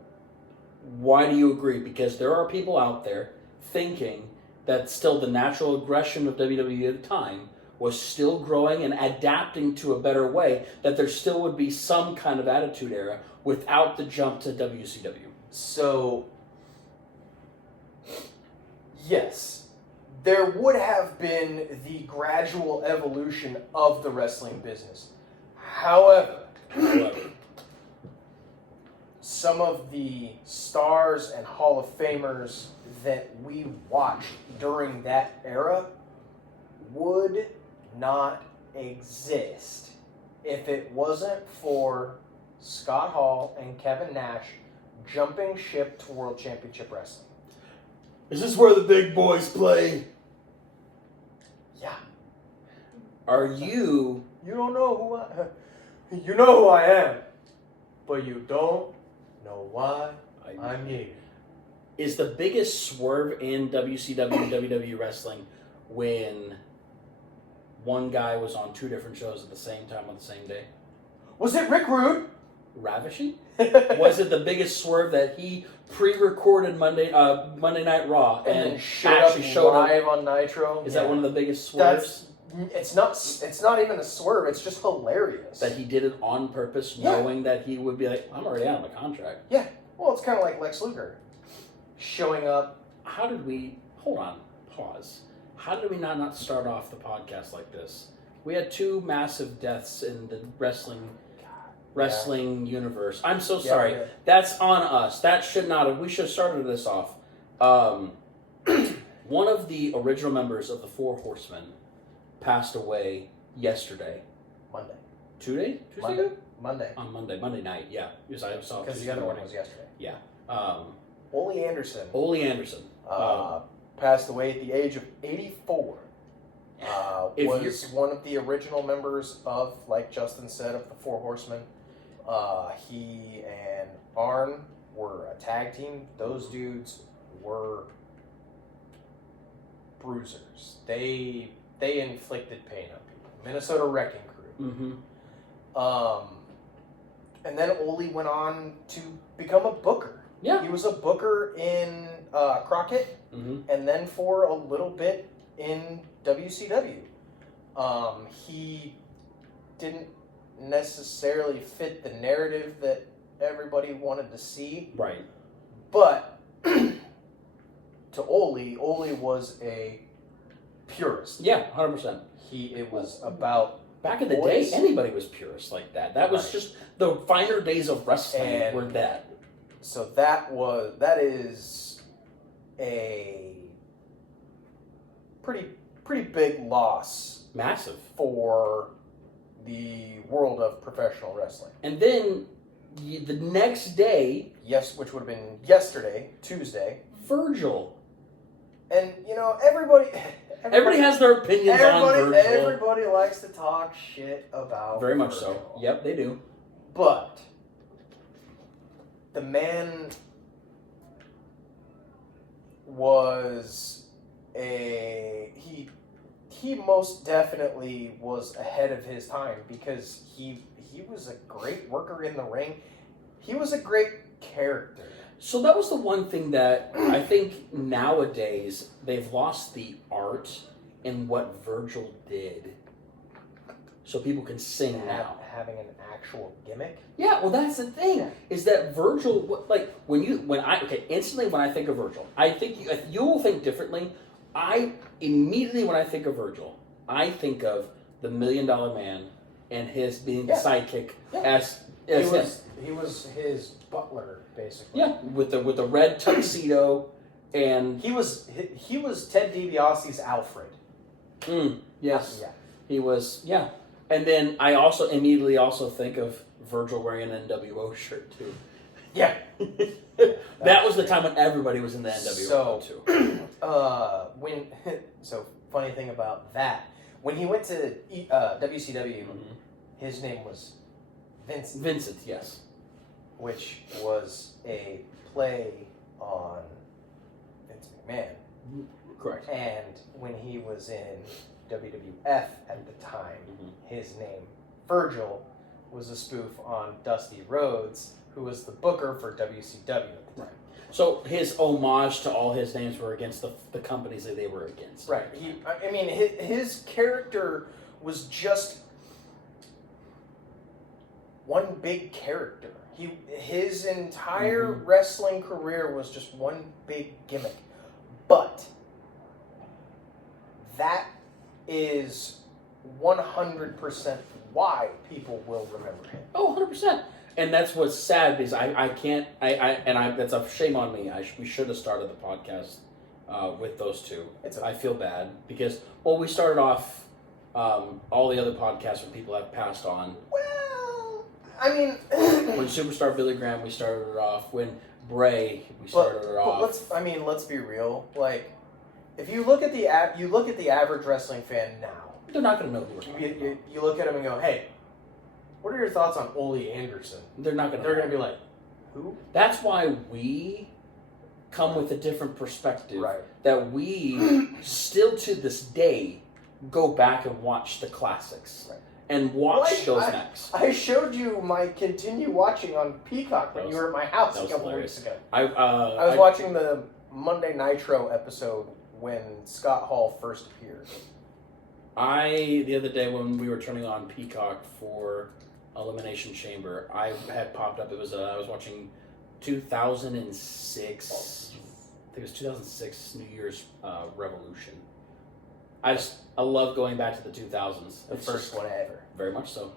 Why do you agree? Because there are people out there thinking that still the natural aggression of WWE at the time was still growing and adapting to a better way, that there still would be some kind of Attitude Era without the jump to WCW. So, yes, there would have been the gradual evolution of the wrestling business. However, some of the stars and Hall of Famers that we watched during that era would not exist if it wasn't for Scott Hall and Kevin Nash jumping ship to World Championship Wrestling. Is this where the big boys play? Yeah. Are you... You don't know who I... You know who I am. But you don't know why I'm here. Is the biggest swerve in WCW and WWE wrestling when one guy was on two different shows at the same time on the same day? Was it Rick Rude? Ravishing? Was it the biggest swerve that he pre-recorded Monday Night Raw and then actually showed live up on Nitro? Is that one of the biggest swerves? It's not even a swerve. It's just hilarious. That he did it on purpose, knowing that he would be like, I'm already out of my contract. Yeah. Well, it's kind of like Lex Luger showing up. How did we... Hold on. Pause. How did we not start off the podcast like this? We had two massive deaths in the wrestling universe. I'm so sorry. Yeah. That's on us. That should not have... We should have started this off. One of the original members of the Four Horsemen passed away yesterday. Monday. Tuesday Monday. On Monday night, yeah. Because I saw Because the other one was yesterday. Yeah. Ole Anderson. Passed away at the age of 84. Was one of the original members of, like Justin said, of the Four Horsemen. He and Arn were a tag team. Those dudes were bruisers. They inflicted pain on people. Minnesota Wrecking Crew. Mm-hmm. And then Ole went on to become a booker. Yeah. He was a booker in Crockett, and then for a little bit in WCW. He didn't necessarily fit the narrative that everybody wanted to see. Right. But to Ole was a purist. Yeah, 100%. It was about... Back in the day, anybody was purist like that. That was just the finer days of wrestling were that. So that is a pretty big loss. Massive. For the world of professional wrestling. And then the next day... Yes, which would have been yesterday, Tuesday. Virgil. And, everybody has their opinions on Virgil. Everybody likes to talk shit about Very much Virgil. so. Yep, they do. But the man was he most definitely was ahead of his time because he was a great worker in the ring. He was a great character. So that was the one thing that I think nowadays they've lost the art in what Virgil did. So people can sing now. Having an actual gimmick? Yeah, well that's the thing, is that Virgil, like, instantly when I think of Virgil, I think you will think differently. Immediately when I think of Virgil, I think of the $1 Million Man and his being the sidekick as he was his butler, basically. Yeah, with the red tuxedo, and he was Ted DiBiase's Alfred. Yes. Yeah. He was, yeah. And then I also immediately think of Virgil wearing an NWO shirt too. Yeah. That was the time when everybody was in the NWO too. So funny thing about that, when he went to WCW, his name was Vincent. Vincent, yes. Which was a play on Vince McMahon. Correct. And when he was in WWF at the time, his name, Virgil, was a spoof on Dusty Rhodes, who was the booker for WCW. Right. So his homage to all his names were against the companies that they were against. Right. His character was just one big character. His entire wrestling career was just one big gimmick. But that is 100% why people will remember him. Oh, 100%. And that's what's sad because that's a shame on me. We should have started the podcast with those two. I feel bad because, we started off all the other podcasts when people have passed on. Well, I mean... When Superstar Billy Graham, we started it off. When Bray, we started it off. let's be real. Like, if you look at the average wrestling fan now, They're not going to know who we're talking about. you look at him and go, hey, what are your thoughts on Ole Anderson? They're not going to. They're going to be like, who? That's why we come with a different perspective. Right. That we still to this day go back and watch the classics. Right. And watch those matches. I showed you my continue watching on Peacock when you were at my house a couple weeks ago. I was watching the Monday Nitro episode when Scott Hall first appeared. The other day when we were turning on Peacock for Elimination Chamber, I had popped up. It was I was watching 2006. I think it was 2006 New Year's Revolution. I love going back to the 2000s. The first one ever. Very much so.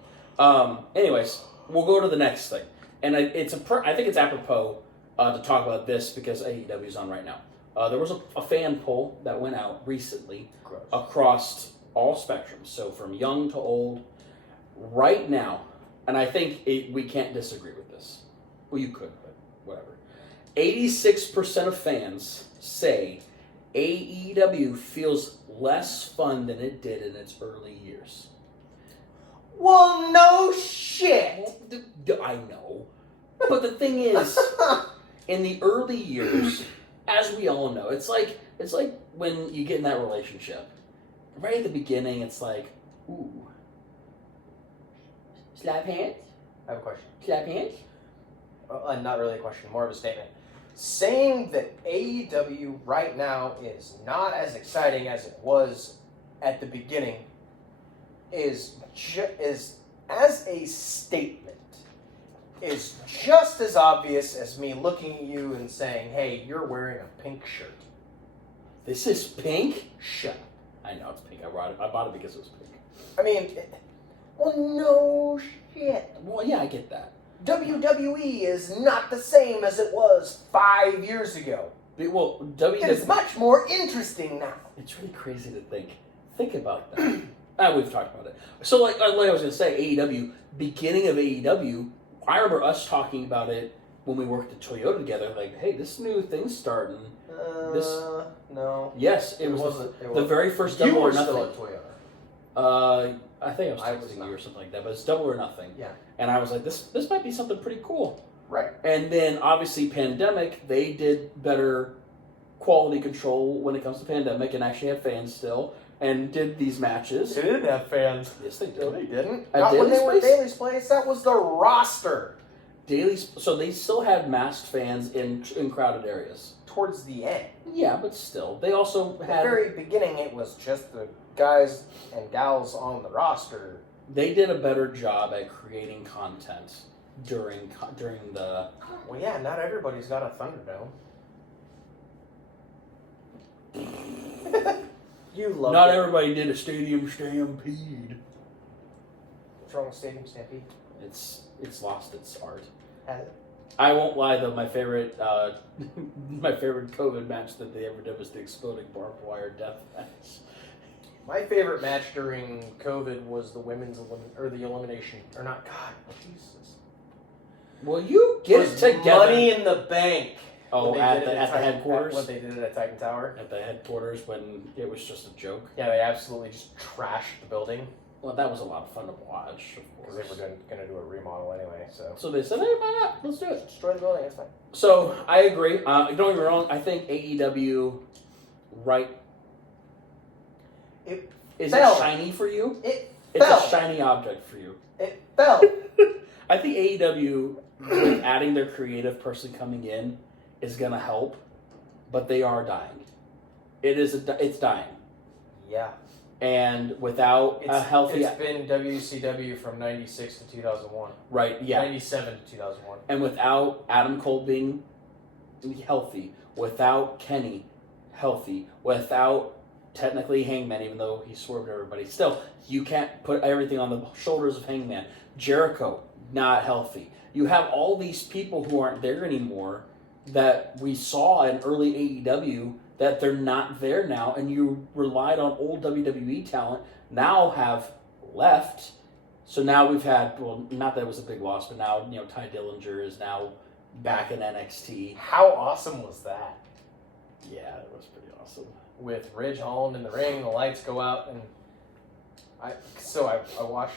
Anyways, we'll go to the next thing, and I think it's apropos to talk about this because AEW is on right now. There was a fan poll that went out recently across all spectrums, so from young to old. Right now, and I think we can't disagree with this. Well, you could, but whatever. 86% of fans say AEW feels less fun than it did in its early years. Well, no shit. I know. But the thing is, in the early years, as we all know, it's like when you get in that relationship. Right at the beginning, it's like, ooh. Slap hands? I have a question. Slap hands? Not really a question, more of a statement. Saying that AEW right now is not as exciting as it was at the beginning is as a statement is just as obvious as me looking at you and saying, hey, you're wearing a pink shirt. This is pink? Shut up. I know it's pink. I bought it because it was pink. I mean, well, no shit. Well, yeah, I get that. WWE is not the same as it was 5 years ago. Well, It is much more interesting now. It's really crazy to think about that. We've talked about it. So, like I was going to say, AEW, beginning of AEW, I remember us talking about it when we worked at Toyota together. Like, hey, this new thing's starting. No. Yes, it wasn't. The very first You Double were or Nothing. still at Toyota. I think I was texting you or something like that, but it's Double or Nothing. Yeah. And I was like, this might be something pretty cool. Right. And then, obviously, Pandemic, they did better quality control when it comes to Pandemic and actually had fans still and did these matches. They didn't have fans. Yes, they did. No, they didn't. At Not when Daly's they were at place? Daly's place. That was the roster. So they still had masked fans in crowded areas. Towards the end. Yeah, but still. They also At had... the very beginning, it was just the guys and gals on the roster. They did a better job at creating content during the... Well, yeah, not everybody's got a Thunderdome. You love Not it. everybody did a stadium stampede. What's wrong with Stadium Stampede? It's lost its art. Has it? I won't lie though. My favorite COVID match that they ever did was the exploding barbed wire death match. My favorite match during COVID was the the elimination. Or not, God, Jesus. Well, you get it together. Money in the Bank. Oh, When they at did it the headquarters. When they did it at Titan Tower. At the headquarters when it was just a joke. Yeah, they absolutely just trashed the building Well, that was a lot of fun to watch, of because course. they were going to do a remodel anyway. So So they said, hey, why not? Let's do it. destroy the building. It's fine. So I agree. Don't get me wrong. I think AEW, right? Is fell. it shiny for you? It It's fell. a shiny object for you. It fell. I think AEW, with adding their creative person coming in, is gonna help, but they are dying. It's dying, Yeah. and without a healthy, It's been WCW from '96 to 2001. right? Yeah, '97 to 2001. and without Adam Cole being healthy, without Kenny healthy, without technically Hangman, even though he swerved everybody, still you can't put everything on the shoulders of Hangman. Jericho not healthy. You have all these people who aren't there anymore that we saw in early AEW that they're not there now, and you relied on old WWE talent now have left. So now we've had, well, not that it was a big loss, but now, Ty Dillinger is now back in NXT. How awesome was that? Yeah, it was pretty awesome. With Ridge Holland in the ring, the lights go out, and I watched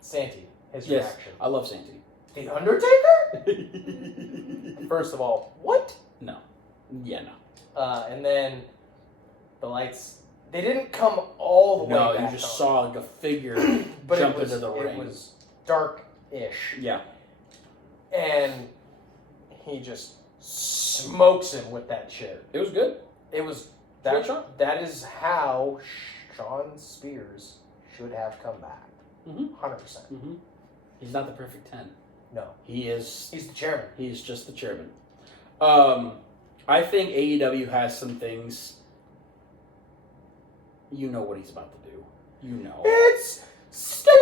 Santy, his Yes, reaction. I love Santy. The Undertaker? First of all, what? No. Yeah, no. And then the lights, they didn't come all the way No, back you just on. saw like a figure But jump it was, into the ring. It was dark-ish. Yeah. And he just smokes him with that chair. It was good. It was Great shot. that is how Shawn Spears should have come back. 100%. Mm-hmm. He's not the perfect 10. No. He's the chairman. He's just the chairman. I think AEW has some things. You know what he's about to do. You know. It's Sting!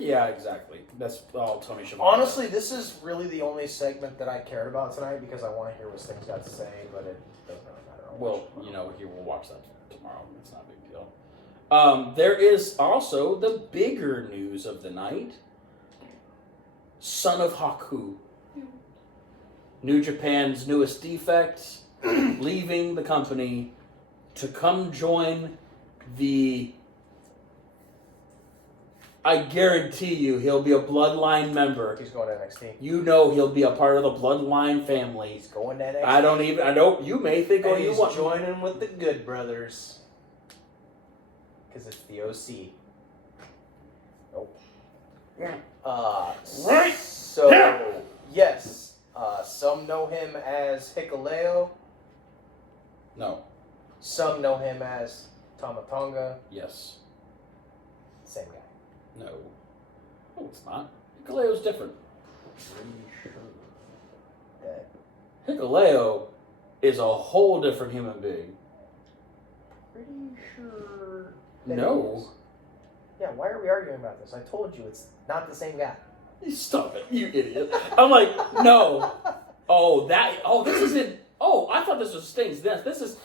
Yeah, exactly. That's all Tony Schiavone. Honestly, this is really the only segment that I cared about tonight because I want to hear what Sting's got to say, but it doesn't really matter. Well, you know, we'll watch that tomorrow. It's not a big deal. There is also the bigger news of the night. Son of Haku. New Japan's newest defect, leaving the company to come join the... I guarantee you he'll be a Bloodline member. He's going to NXT. You know he'll be a part of the Bloodline family. He's going to NXT. I know you may think, And you he's want... joining with the Good Brothers. Because it's the OC. Nope. Yeah. So, yes. Some know him as Hikuleo. No. Some know him as Tamatonga. Yes. Same guy. No. No, it's not. Hikuleo's different. Pretty sure that. Hikuleo is a whole different human being. Pretty sure. That No. he is. Yeah, why are we arguing about this? I told you it's not the same guy. Stop it, you idiot. I'm like, no. This isn't. Oh, I thought this was Sting's. This is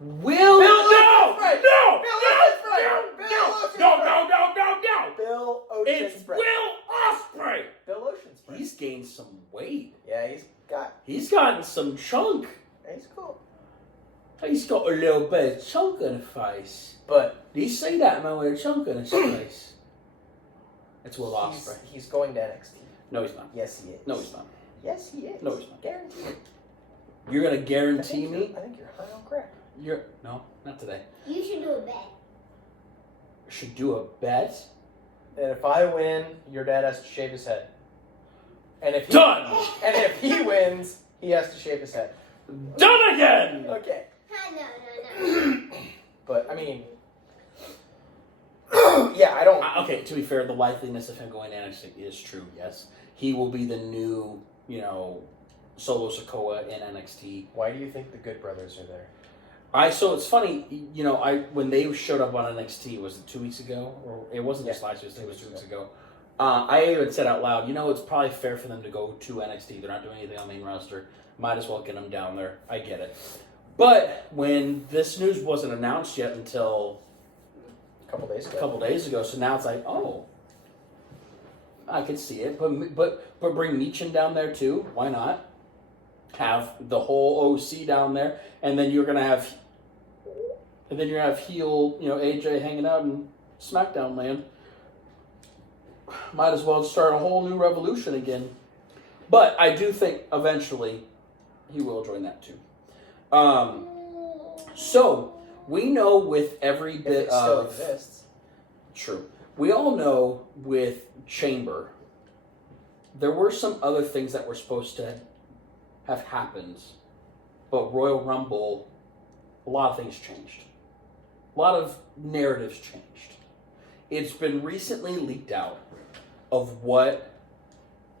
Will. Bill No! Oceanfrey! No! Bill No! Oceanfrey! No! Bill No! Oceanfrey! No! Bill It's Oceanfrey. Will Ospreay. Bill Oceanfrey. He's gained some weight. Yeah, He's gotten some chunk. he's cool. He's got a little bit of chunk in his face. But Do you see that man with a chunk in his face? It's Will Ospreay. he's going to NXT. No, he's not. Yes, he is. No, he's not. Yes, he is. No, he's not. Guaranteed. You're gonna I guarantee think me? I think you're high on crack. No, not today. You should do a bet. Should do a bet. And if I win, your dad has to shave his head. And if he, Done. And if he wins, he has to shave his head. Done again. Okay. No. But I mean, yeah, I don't. Okay, to be fair, the likeliness of him going to NXT is true. Yes, he will be the new, Solo Sikoa in NXT. Why do you think the Good Brothers are there? So it's funny, when they showed up on NXT, was it 2 weeks ago? Or it wasn't just last year, it was 2 weeks ago. I even said out loud, it's probably fair for them to go to NXT. They're not doing anything on the main roster. Might as well get them down there. I get it. But when this news wasn't announced yet until A couple days ago. so now it's like, oh, I could see it. But bring Meechin down there too. Why not? Have the whole OC down there, and then you're gonna have heel, AJ hanging out in SmackDown land. Might as well start a whole new revolution again. But I do think eventually he will join that too. So we know with every If bit it still of exists. true, we all know with Chamber, there were some other things that were supposed to have happened, but Royal Rumble, a lot of things changed. A lot of narratives changed. It's been recently leaked out of what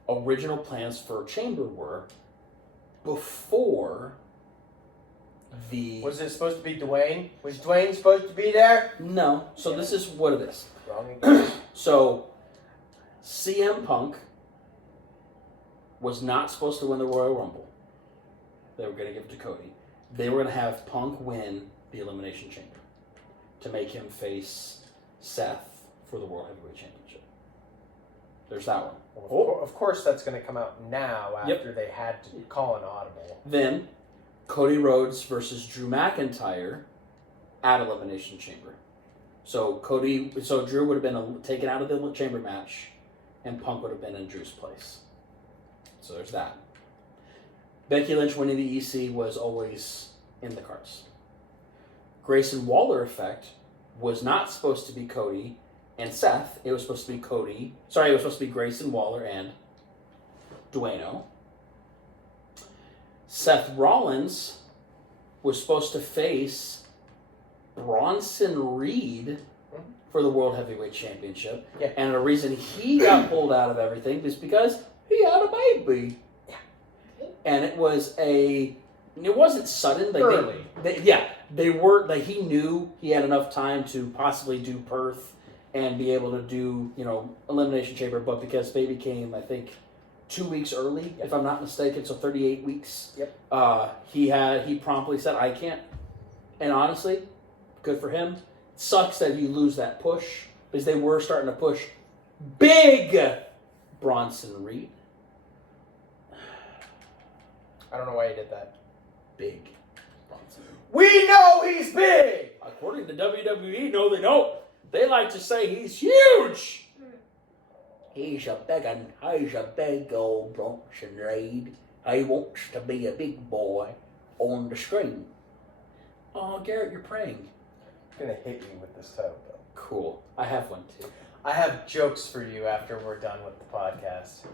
original plans for Chamber were before the... Was it supposed to be Dwayne? Was Dwayne supposed to be there? No. So this is what it is. Wrong again. So, CM Punk was not supposed to win the Royal Rumble. They were going to give it to Cody. They were going to have Punk win the Elimination Chamber to make him face Seth for the World Heavyweight Championship. There's that one. Well, of course, that's going to come out now after they had to call an audible. Then, Cody Rhodes versus Drew McIntyre at Elimination Chamber. So Drew would have been taken out of the Chamber match, and Punk would have been in Drew's place. So there's that. Becky Lynch winning the EC was always in the cards. Grayson Waller effect was not supposed to be Cody and Seth. It was supposed to be Grayson Waller and Dwayno. Seth Rollins was supposed to face Bronson Reed for the World Heavyweight Championship. Yeah. And the reason he got pulled out of everything is because he had a baby. Yeah. And it wasn't sudden. Like Early. They were, like, he knew he had enough time to possibly do Perth and be able to do, Elimination Chamber, but because baby came, I think, 2 weeks early, if I'm not mistaken, so 38 weeks. Yep. He promptly said, I can't. And honestly, good for him. Sucks that you lose that push, because they were starting to push big Bronson Reed. I don't know why he did that. Big Bronson Reed. We know he's big! According to WWE, no, they don't. They like to say he's huge. He's a big old Bronson Reed. He wants to be a big boy on the screen. Oh, Garrett, you're praying. I'm going to hit you with this title, though. Cool. I have one, too. I have jokes for you after we're done with the podcast.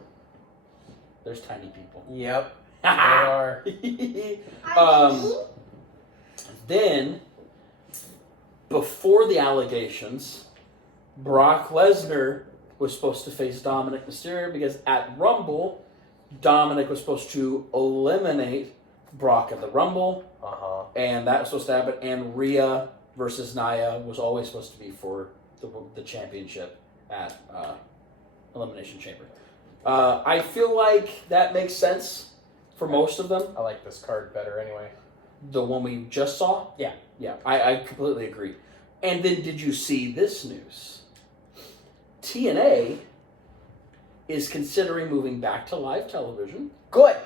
There's tiny people. Yep. They are. Then, before the allegations, Brock Lesnar was supposed to face Dominic Mysterio because at Rumble, Dominic was supposed to eliminate Brock at the Rumble. Uh-huh. And that was supposed to happen. And Rhea versus Nia was always supposed to be for the championship at Elimination Chamber. I feel like that makes sense for most of them. I like this card better anyway. The one we just saw? Yeah. Yeah, I completely agree. And then did you see this news? TNA is considering moving back to live television. Good.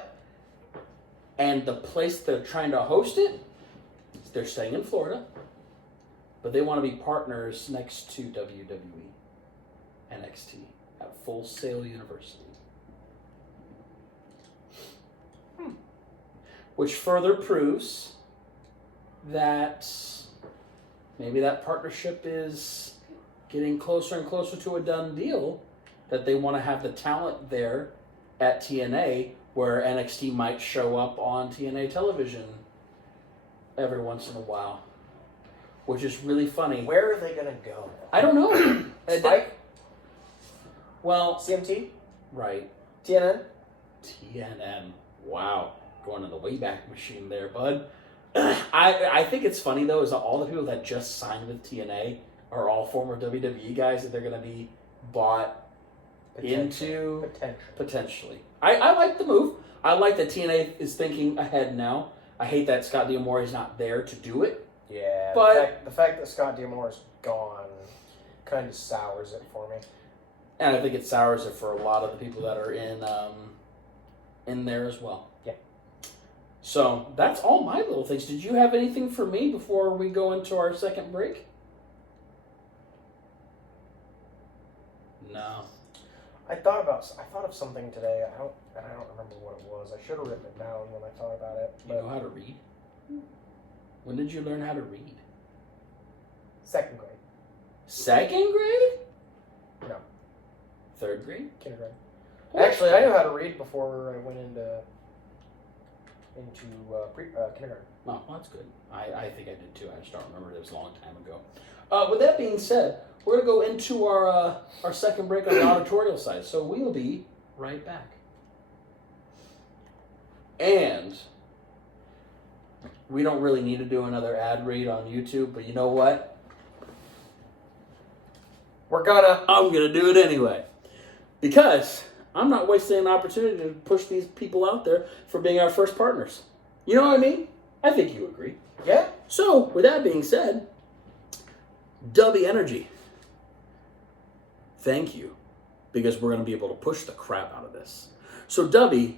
And the place they're trying to host it, they're staying in Florida. But they want to be partners next to WWE, NXT, at Full Sail University. Which further proves that maybe that partnership is getting closer and closer to a done deal, that they want to have the talent there at TNA, where NXT might show up on TNA television every once in a while, which is really funny. Where are they going to go? I don't know. Spike? Well, CMT? right. TNN? TNN. Wow. Going in the Wayback Machine there, bud. I think it's funny, though, is that all the people that just signed with TNA are all former WWE guys that they're going to be bought into potentially. I like the move. I like that TNA is thinking ahead now. I hate that Scott D'Amore is not there to do it. Yeah, but the fact that Scott D'Amore is gone kind of sours it for me. And I think it sours it for a lot of the people that are in there as well. Yeah. So that's all my little things. Did you have anything for me before we go into our second break? No. I thought of something today. I don't remember what it was. I should have written it down when I thought about it. You know how to read? When did you learn how to read? Second grade. Second grade? No. Third grade? Kindergarten. Actually, I knew how to read before I went into kindergarten. Oh, well, that's good. I think I did too. I just don't remember. It was a long time ago. With that being said, we're going to go into our second break on the auditorial side. So we'll be right back. And we don't really need to do another ad read on YouTube, but you know what? I'm going to do it anyway. Because I'm not wasting an opportunity to push these people out there for being our first partners. You know what I mean? I think you agree. Yeah. So, with that being said, DUBBY Energy. Thank you. because we're going to be able to push the crap out of this. So Dubby,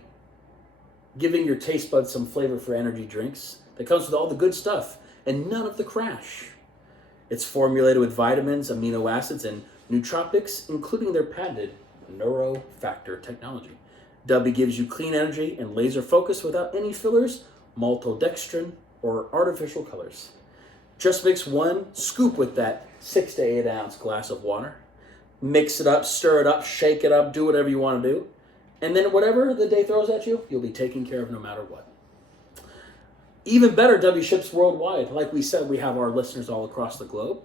giving your taste buds some flavor for energy drinks that comes with all the good stuff and none of the crash. It's formulated with vitamins, amino acids, and nootropics, including their patented neurofactor technology. Dubby gives you clean energy and laser focus without any fillers, maltodextrin, or artificial colors. Just mix 1 scoop with that 6 to 8 ounce glass of water. Mix it up, stir it up, shake it up, do whatever you want to do. And then whatever the day throws at you, you'll be taken care of no matter what. Even better, Dubby ships worldwide. Like we said, we have our listeners all across the globe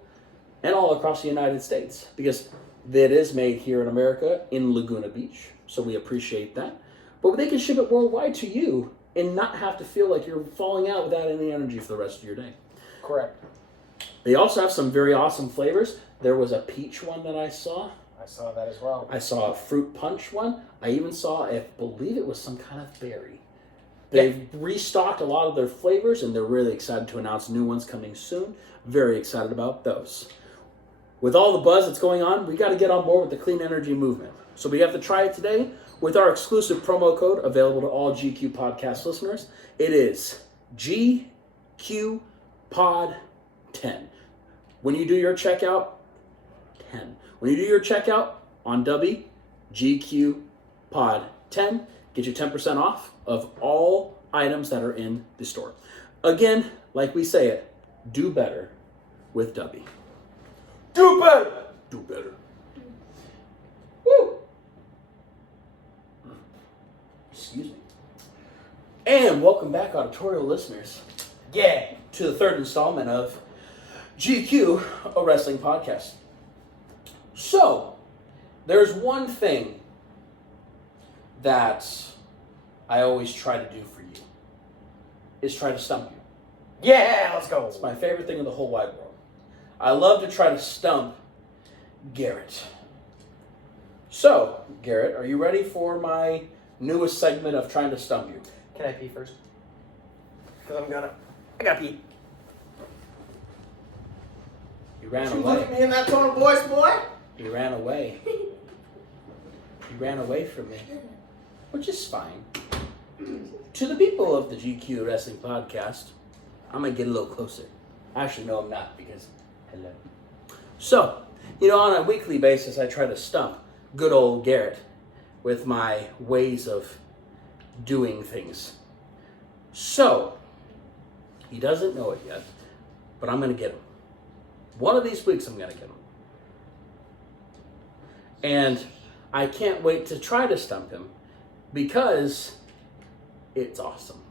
and all across the United States because it is made here in America in Laguna Beach. So we appreciate that. But they can ship it worldwide to you and not have to feel like you're falling out without any energy for the rest of your day. Correct. They also have some very awesome flavors. There was a peach one that I saw. I saw that as well. I saw a fruit punch one. I even saw, I believe it was some kind of berry. They've restocked a lot of their flavors, and they're really excited to announce new ones coming soon. Very excited about those. With all the buzz that's going on, we got to get on board with the clean energy movement. So we have to try it today with our exclusive promo code available to all GQ podcast listeners. It is GQPod10. When you do your checkout, 10. When you do your checkout on Dubby, GQPod10, get you 10% off of all items that are in the store. Again, like we say it, do better with Dubby. Do better. Do better. Woo! Excuse me. And welcome back, auditorial listeners. Yeah. To the third installment of GQ, a wrestling podcast. So, there's one thing that I always try to do for you, is try to stump you. Yeah, let's go. It's my favorite thing in the whole wide world. I love to try to stump Garrett. So, Garrett, are you ready for my newest segment of trying to stump you? Can I pee first? Because I gotta pee. You ran You look at away. me in that tone of voice, boy. You ran away. You ran away from me, which is fine. To the people of the GQ Wrestling Podcast, I'm going to get a little closer. Actually, no, I'm not, because hello. So, on a weekly basis, I try to stump good old Garrett with my ways of doing things. So, he doesn't know it yet, but I'm going to get him. One of these weeks, I'm going to get him. And I can't wait to try to stump him because it's awesome.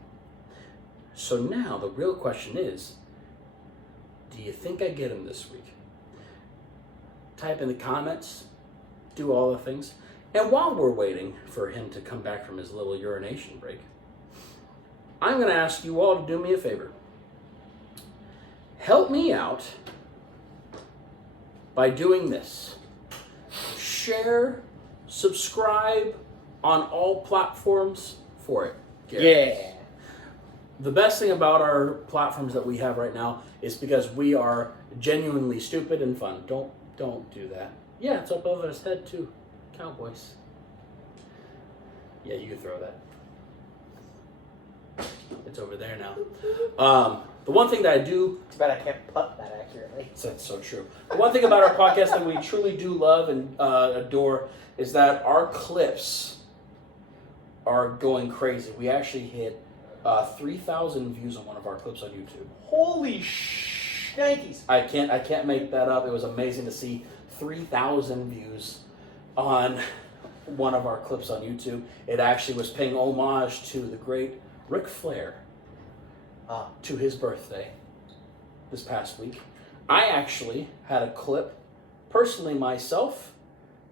So now the real question is, do you think I get him this week? Type in the comments, do all the things. And while we're waiting for him to come back from his little urination break, I'm going to ask you all to do me a favor. Help me out by doing this. Share, subscribe on all platforms for it. Garrett. Yeah. The best thing about our platforms that we have right now is because we are genuinely stupid and fun. Don't do that. Yeah, it's up over his head too. Cowboys. Yeah, you can throw that. It's over there now. The one thing that I do... Too bad I can't putt that accurately. That's so true. The one thing about our podcast that we truly do love and adore is that our clips are going crazy. We actually hit 3,000 views on one of our clips on YouTube. Holy shnikes. I can't make that up. It was amazing to see 3,000 views on one of our clips on YouTube. It actually was paying homage to the great Ric Flair to his birthday this past week. I actually had a clip, personally myself,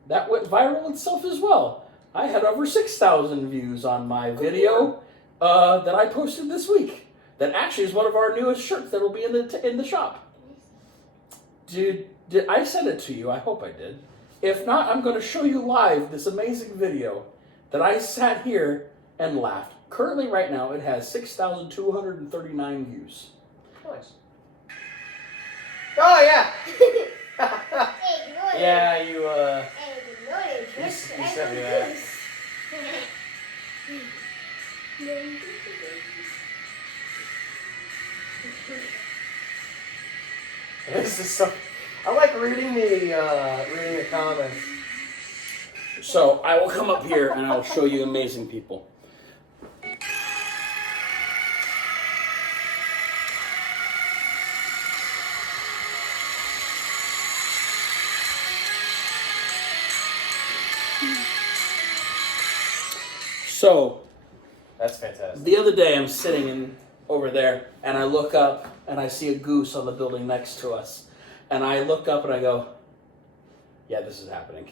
that went viral itself as well. I had over 6,000 views on my video that I posted this week. That actually is one of our newest shirts that will be in the shop. Did I send it to you? I hope I did. If not, I'm going to show you live this amazing video that I sat here and laughed. Currently, right now, it has 6,239 views. Nice. Oh, yeah. Hey, ignore it. Yeah, you Hey, ignore it. you sent me that. This is so. I like reading the comments. So I will come up here and I will show you amazing people. So That's fantastic. the other day I'm sitting over there and I look up and I see a goose on the building next to us. And I look up and I go, yeah, this is happening.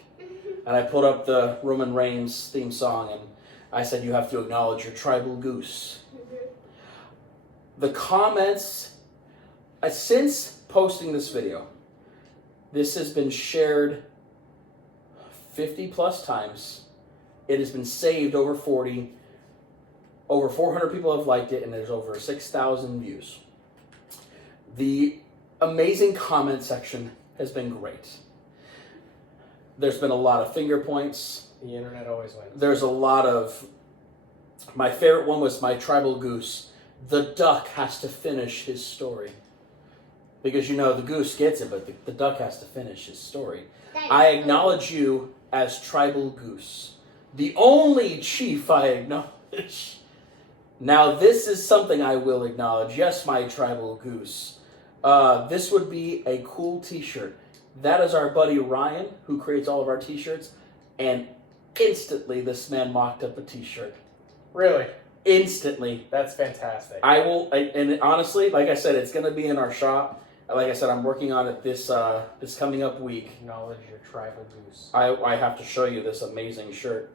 And I pulled up the Roman Reigns theme song and I said, you have to acknowledge your tribal goose. The comments, since posting this video, this has been shared 50 plus times. It has been saved over 40. Over 400 people have liked it and there's over 6,000 views. The amazing comment section has been great. There's been a lot of finger points. The internet always wins. There's a lot of... My favorite one was my tribal goose. The duck has to finish his story. Because, the goose gets it, but the duck has to finish his story. I acknowledge you as tribal goose. The only chief I acknowledge. Now, this is something I will acknowledge. Yes, my tribal goose. This would be a cool t-shirt. That is our buddy Ryan, who creates all of our t-shirts. And instantly, this man mocked up a t-shirt. Really? Instantly. That's fantastic. And honestly, like I said, it's going to be in our shop. Like I said, I'm working on it this coming up week. Acknowledge your tribal goose. I have to show you this amazing shirt.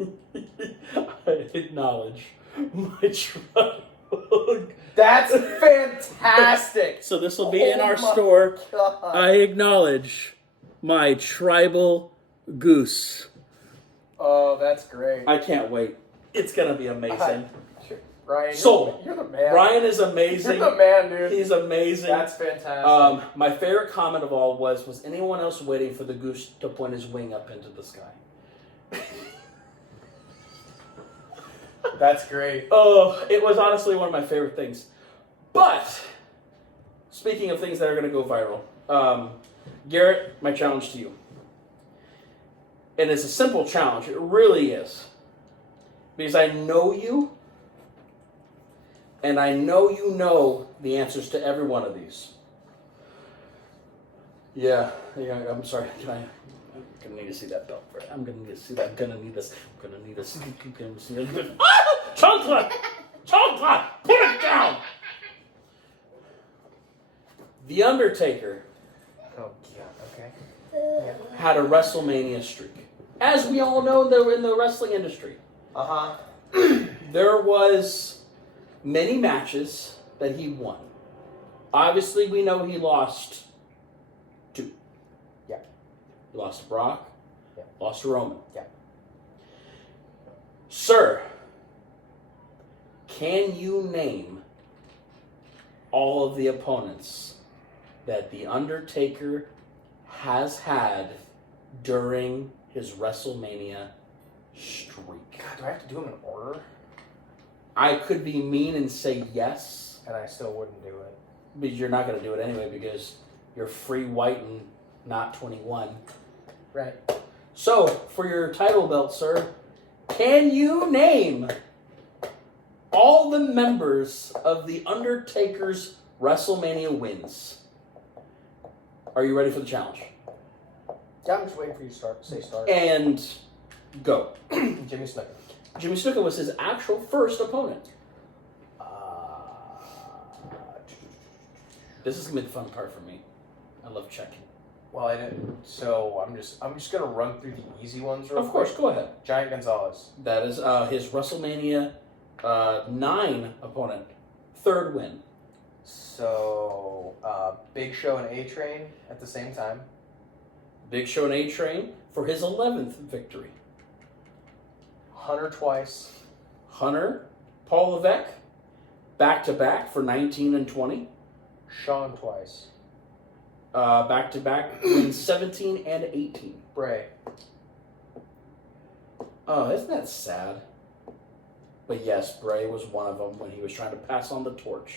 I acknowledge my tribal. That's fantastic. So this will be in our store. God. I acknowledge my tribal goose. Oh, that's great. I can't wait. It's gonna be amazing. Ryan, Sold. You're the man. Ryan is amazing. You're the man, dude. He's amazing. That's fantastic. My favorite comment of all was anyone else waiting for the goose to point his wing up into the sky? That's great. Oh, it was honestly one of my favorite things. But, speaking of things that are going to go viral, Garrett, my challenge to you. And it's a simple challenge. It really is. Because I know you, and I know you know the answers to every one of these. Yeah, I'm sorry. I'm gonna need to see that belt. I'm gonna need to see that. I'm gonna need this. I'm gonna need this. Chocolate! Chocolate! Put it down! The Undertaker Oh, yeah, okay. Yeah. had a WrestleMania streak. As we all know, they were in the wrestling industry. Uh-huh. There was many matches that he won. Obviously, we know he lost 2. Yeah. He lost to Brock. Yeah. Lost to Roman. Yeah. Sir, can you name all of the opponents that The Undertaker has had during his WrestleMania streak? God, do I have to do them in order? I could be mean and say yes, And I still wouldn't do it. but you're not going to do it anyway because you're free white and not 21. Right. So, for your title belt, sir, can you name all the members of The Undertaker's WrestleMania wins? Are you ready for the challenge? Yeah, I'm just waiting for you to say start. And go. Jimmy Snuka. Jimmy Snuka was his actual first opponent. This is going to be the fun part for me. I love checking. Well, I didn't. So I'm just gonna run through the easy ones real Of course, quick. go ahead. Giant Gonzalez. That is his WrestleMania 9 opponent. 3rd win. So Big Show and A Train at the same time. Big Show and A-Train for his 11th victory. Hunter twice. Hunter, Paul Levesque, back-to-back for 19 and 20. Sean twice. Back-to-back in 17 and 18. Bray. Oh, isn't that sad? But yes, Bray was one of them when he was trying to pass on the torch.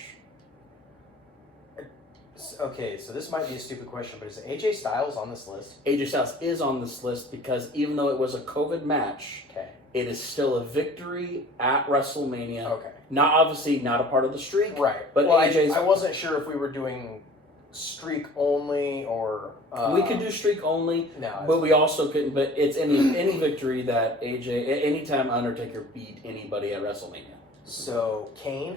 Okay, so this might be a stupid question, but is AJ Styles on this list? AJ Styles is on this list because even though it was a COVID match, Okay. it is still a victory at WrestleMania. Okay. Not obviously not a part of the streak. Right. But well, AJ's I wasn't sure if we were doing streak only or. we could do streak only, No. but we also couldn't. But it's any victory that AJ, anytime Undertaker beat anybody at WrestleMania. So Kane.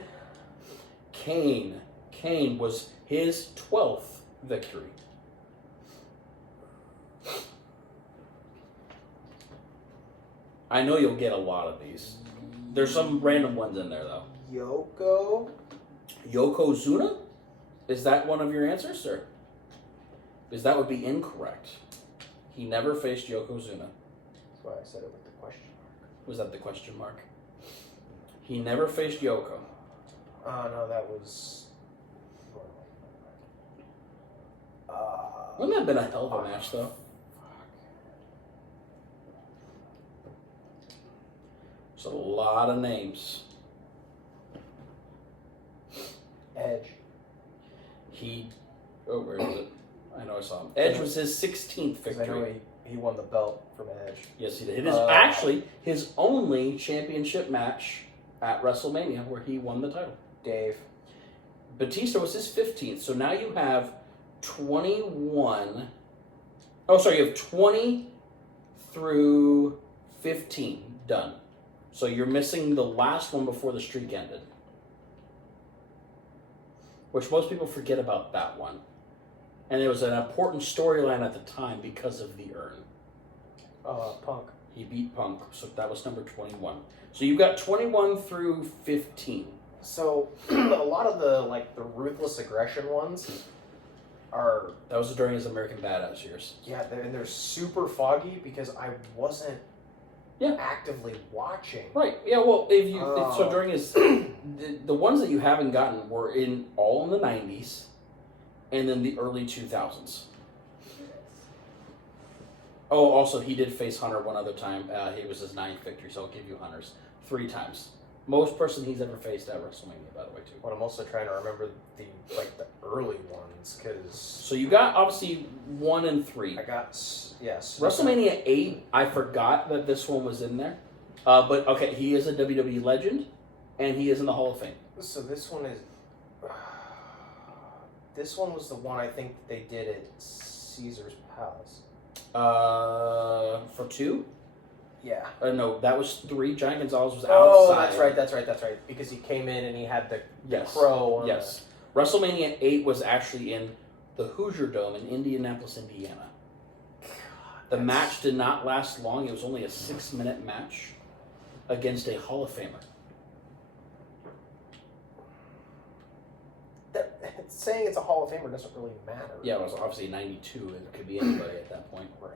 Kane was his 12th victory. I know you'll get a lot of these. There's some random ones in there though. Yokozuna? Is that one of your answers, sir? Because that would be incorrect. He never faced Yokozuna. That's why I said it with the question mark. Was that the question mark? He never faced Yoko. Oh no, that was. Wouldn't that have been a hell of a match though? There's a lot of names. Edge. Where is it? I know I saw him. Edge was his 16th 'Cause I know victory. he won the belt from Edge. Yes, he did. It is actually his only championship match at WrestleMania where he won the title. Dave. Batista was his 15th. So now you have 21. Oh, sorry, you have 20 through 15 done. So you're missing the last one before the streak ended. Which most people forget about that one. And it was an important storyline at the time because of the urn. Punk. He beat Punk, so that was number 21. So you've got 21 through 15. So a lot of the ruthless aggression ones are That was during his American Badass years. they're super foggy because I wasn't actively watching. Right. Yeah. Well, so Oh. during his the ones that you haven't gotten were all in the 90s, and then the early 2000s. Oh, also he did face Hunter one other time. He was his 9th victory, so I'll give you Hunter's 3 times. Most person he's ever faced at WrestleMania, by the way, too. But I'm also trying to remember the early ones because So you got obviously 1 and 3. I got yes. WrestleMania 8, I forgot that this one was in there. But okay, he is a WWE legend, and he is in the Hall of Fame. So this one is. This one was the one I think they did at Caesar's Palace. For 2? Yeah. No, that was 3. Giant Gonzalez was outside. Oh, that's right. Because he came in and he had the Yes. crow. On Yes. WrestleMania 8 was actually in the Hoosier Dome in Indianapolis, Indiana. The match did not last long. It was only a 6-minute match against a Hall of Famer. Saying it's a Hall of Famer doesn't really matter. Yeah, it was obviously 92. It could be anybody at that point. Right.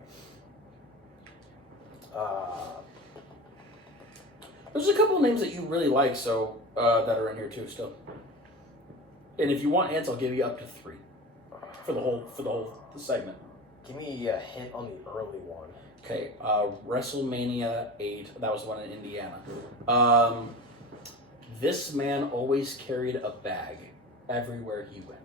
There's a couple of names that you really like, so that are in here too still. And if you want hints, I'll give you up to 3 for the whole segment. Give me a hint on the early one. Okay, WrestleMania 8. That was the one in Indiana. This man always carried a bag everywhere he went.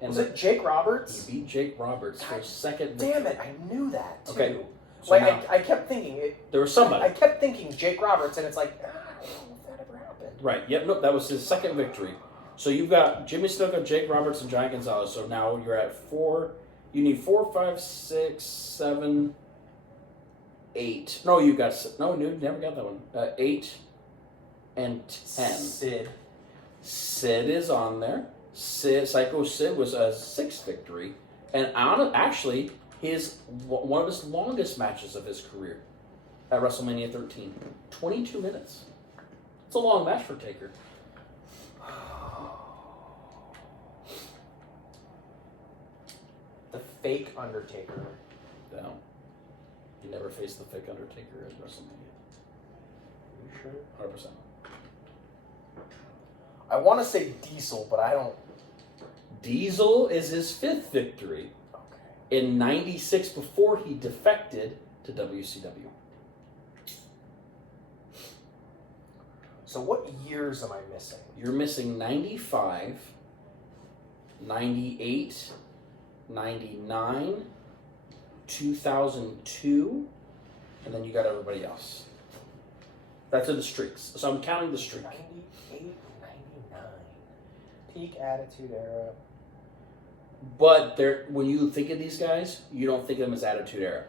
And Was it Jake Roberts? He beat Jake Roberts for second. Damn it! I knew that too. Okay. So now, I kept thinking it. there was somebody. I kept thinking Jake Roberts, and it's like, I don't know if that ever happened. Right. Yep. Nope. That was his second victory. So you've got Jimmy Snuka, Jake Roberts, and Giant Gonzalez. So now you're at 4. You need 4, 5, 6, 7, 8. No, you never got that one. 8 and 10. Sid is on there. Psycho Sid was a 6th victory, and actually one of his longest matches of his career at WrestleMania 13, 22 minutes. It's a long match for Taker. The fake Undertaker. No, he never faced the fake Undertaker at WrestleMania. Are you sure? 100%. I want to say Diesel, but I don't. Diesel is his 5th victory. Okay. In '96, before he defected to WCW. So what years am I missing? You're missing 95, 98, 99, 2002, and then you got everybody else. That's in the streaks. So I'm counting the streak. 98, 99. Peak Attitude Era. But when you think of these guys, you don't think of them as Attitude Era.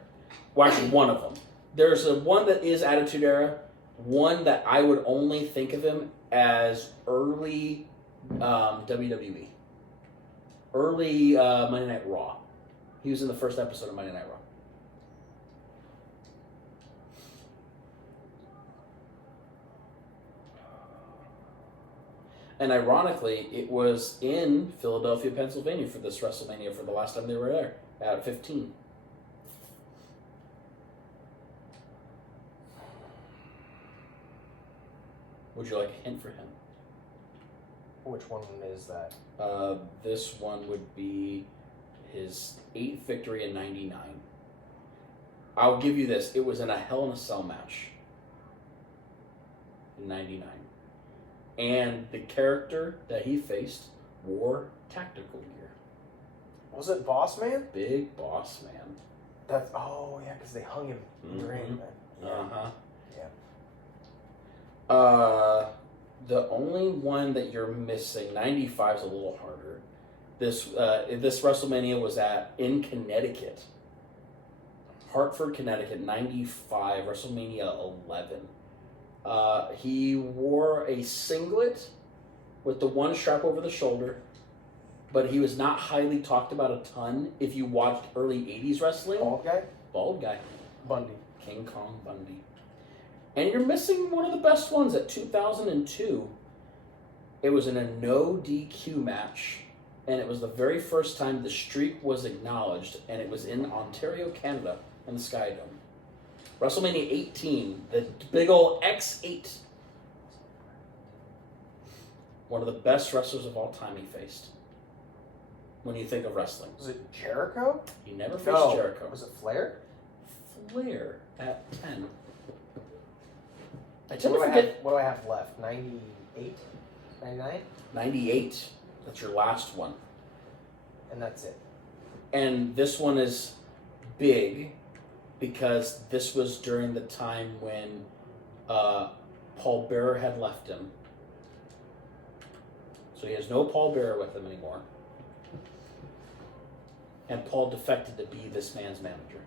Well, actually, one of them. There's one that is Attitude Era. One that I would only think of him as early WWE. Early Monday Night Raw. He was in the first episode of Monday Night Raw. And ironically, it was in Philadelphia, Pennsylvania for this WrestleMania for the last time they were there, at 15. Would you like a hint for him? Which one is that? This one would be his 8th victory in 99. I'll give you this. It was in a Hell in a Cell match in 99. And the character that he faced wore tactical gear. Was it Boss Man? Big Boss Man. That's yeah, because they hung him in the ring. Uh-huh. Yeah. The only one that you're missing, 95 is a little harder. This WrestleMania was in Connecticut. Hartford, Connecticut, 95, WrestleMania 11. He wore a singlet with the one strap over the shoulder, but he was not highly talked about a ton if you watched early 80s wrestling. Bald guy? Bald guy. Bundy. King Kong Bundy. And you're missing one of the best ones at 2002. It was in a no DQ match, and it was the very first time the streak was acknowledged, and it was in Ontario, Canada, in the Sky Dome. WrestleMania 18, the big old X8. One of the best wrestlers of all time he faced. When you think of wrestling. Was it Jericho? He never faced Jericho. Was it Flair? Flair at 10. I What tend to do forget. what do I have left? 98? 99? 98. That's your last one. And that's it. And this one is big because this was during the time when Paul Bearer had left him. So he has no Paul Bearer with him anymore. And Paul defected to be this man's manager.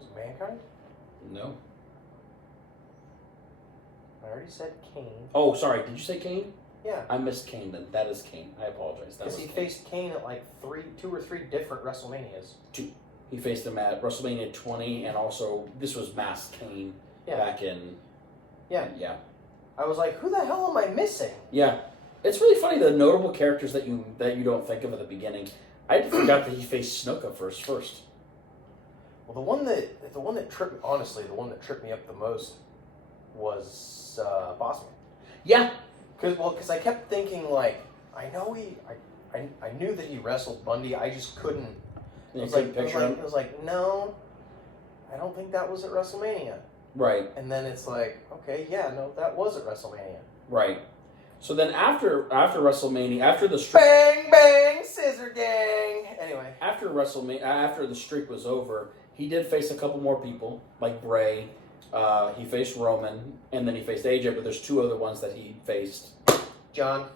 Was it Mankind? No. I already said Kane. Oh, sorry. Did you say Kane? Yeah. I missed Kane then. That is Kane. I apologize. That Because was he Kane. faced Kane at like 2 or 3 different WrestleManias. 2. He faced him at WrestleMania 20, and also this was Masked Kane back in. Yeah. Yeah. I was like, who the hell am I missing? Yeah. It's really funny the notable characters that you don't think of at the beginning. I forgot that he faced Snuka first. Well, the one that tripped me up the most was Boss Man. Yeah. Because I kept thinking like, I knew that he wrestled Bundy. I just couldn't. You I was couldn't picture him. I was like, no, I don't think that was at WrestleMania. Right. And then it's like, okay, yeah, no, that was at WrestleMania. Right. So then after WrestleMania, after the Bang bang, scissor gang. Anyway, after WrestleMania, after the streak was over, he did face a couple more people like Bray. He faced Roman, and then he faced AJ. But there's 2 other ones that he faced. John.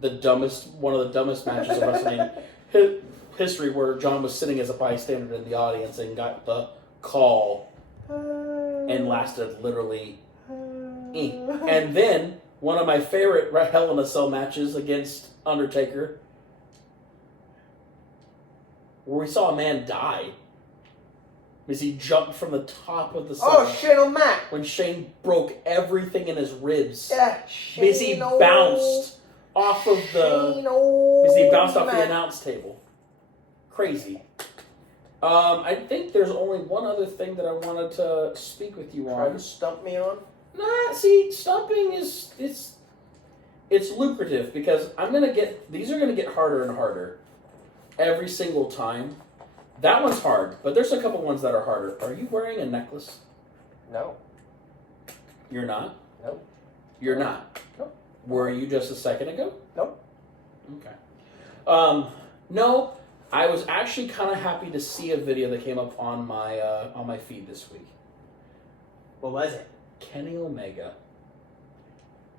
One of the dumbest matches of WrestleMania history, where John was sitting as a bystander in the audience and got the call, and lasted literally. And then one of my favorite Hell in a Cell matches against Undertaker, where we saw a man die because he jumped from the top of the cell. Oh, Shane O'Mac. When Shane broke everything in his ribs. Yeah, Shane Because he bounced off of the... Because he bounced off the announce table. Crazy. I think there's only one other thing that I wanted to speak with you Try on. to stump me on? Nah, see, stumping it's lucrative because these are gonna get harder and harder every single time. That one's hard, but there's a couple ones that are harder. Are you wearing a necklace? No. You're not? Nope. You're not? Nope. Were you just a second ago? Nope. Okay. No, I was actually kind of happy to see a video that came up on my feed this week. What was it? Kenny Omega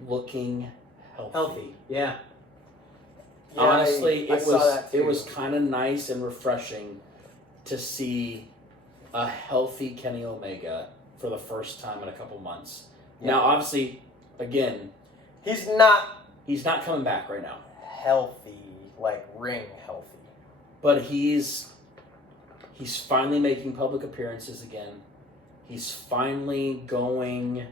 looking healthy. Yeah. Honestly, I saw that too. it was kind of nice and refreshing to see a healthy Kenny Omega for the first time in a couple months. Yeah. Now, obviously, again, He's not he's not coming back right now, healthy, like ring healthy. but he's finally making public appearances again. He's finally going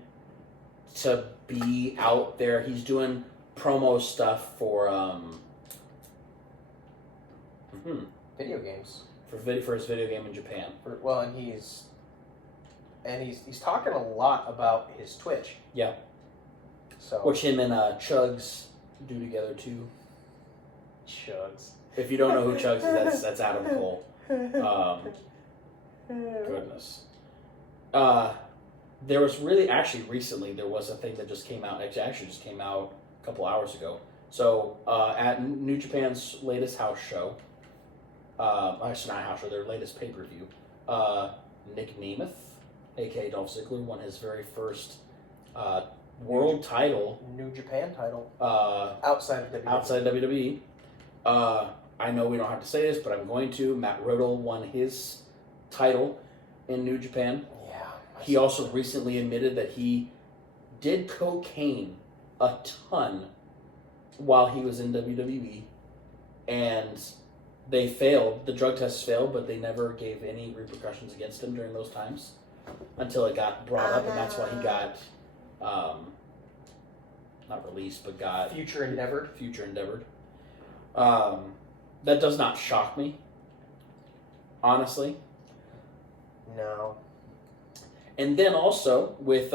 to be out there. He's doing promo stuff for Video games. for his video game in Japan. Well, and he's talking a lot about his Twitch. Yeah. So Which him and Chugs do together too. Chugs. If you don't know who Chugs is, that's Adam Cole. Goodness. There was recently there was a thing that just came out. Actually, just came out a couple hours ago. So at New Japan's latest house show, actually not house show, their latest pay-per-view, Nick Nemeth, aka Dolph Ziggler, won his very first world title. New Japan title. Outside WWE. I know we don't have to say this, but I'm going to. Matt Riddle won his title in New Japan. Yeah. He also recently admitted that he did cocaine a ton while he was in WWE, and they failed. The drug tests failed, but they never gave any repercussions against him during those times until it got brought up, and that's why he got not released, but got Future endeavored. That does not shock me, honestly. No. And then also with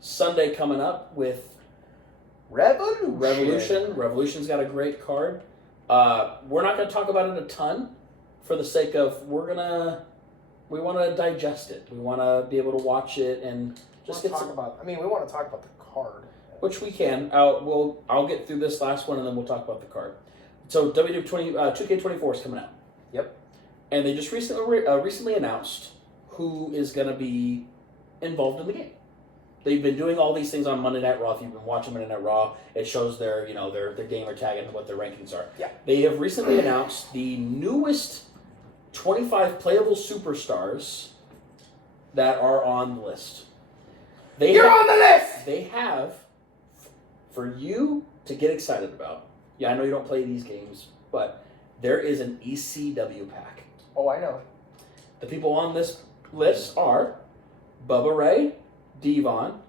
Sunday coming up with Revolution. Revolution's got a great card. We're not going to talk about it a ton for the sake of we want to digest it. We want to be able to watch it and just get some. we want to talk about the card. Which we can. I'll get through this last one and then we'll talk about the card. So WK24 is coming out. Yep. And they just recently announced who is going to be involved in the game. They've been doing all these things on Monday Night Raw. If you've been watching Monday Night Raw, it shows their gamer tag and what their rankings are. Yeah. They have recently announced the newest 25 playable superstars that are on the list. You're on the list! They have, for you to get excited about, yeah, I know you don't play these games, but there is an ECW pack. Oh, I know. The people on this list are Bubba Ray, Devon,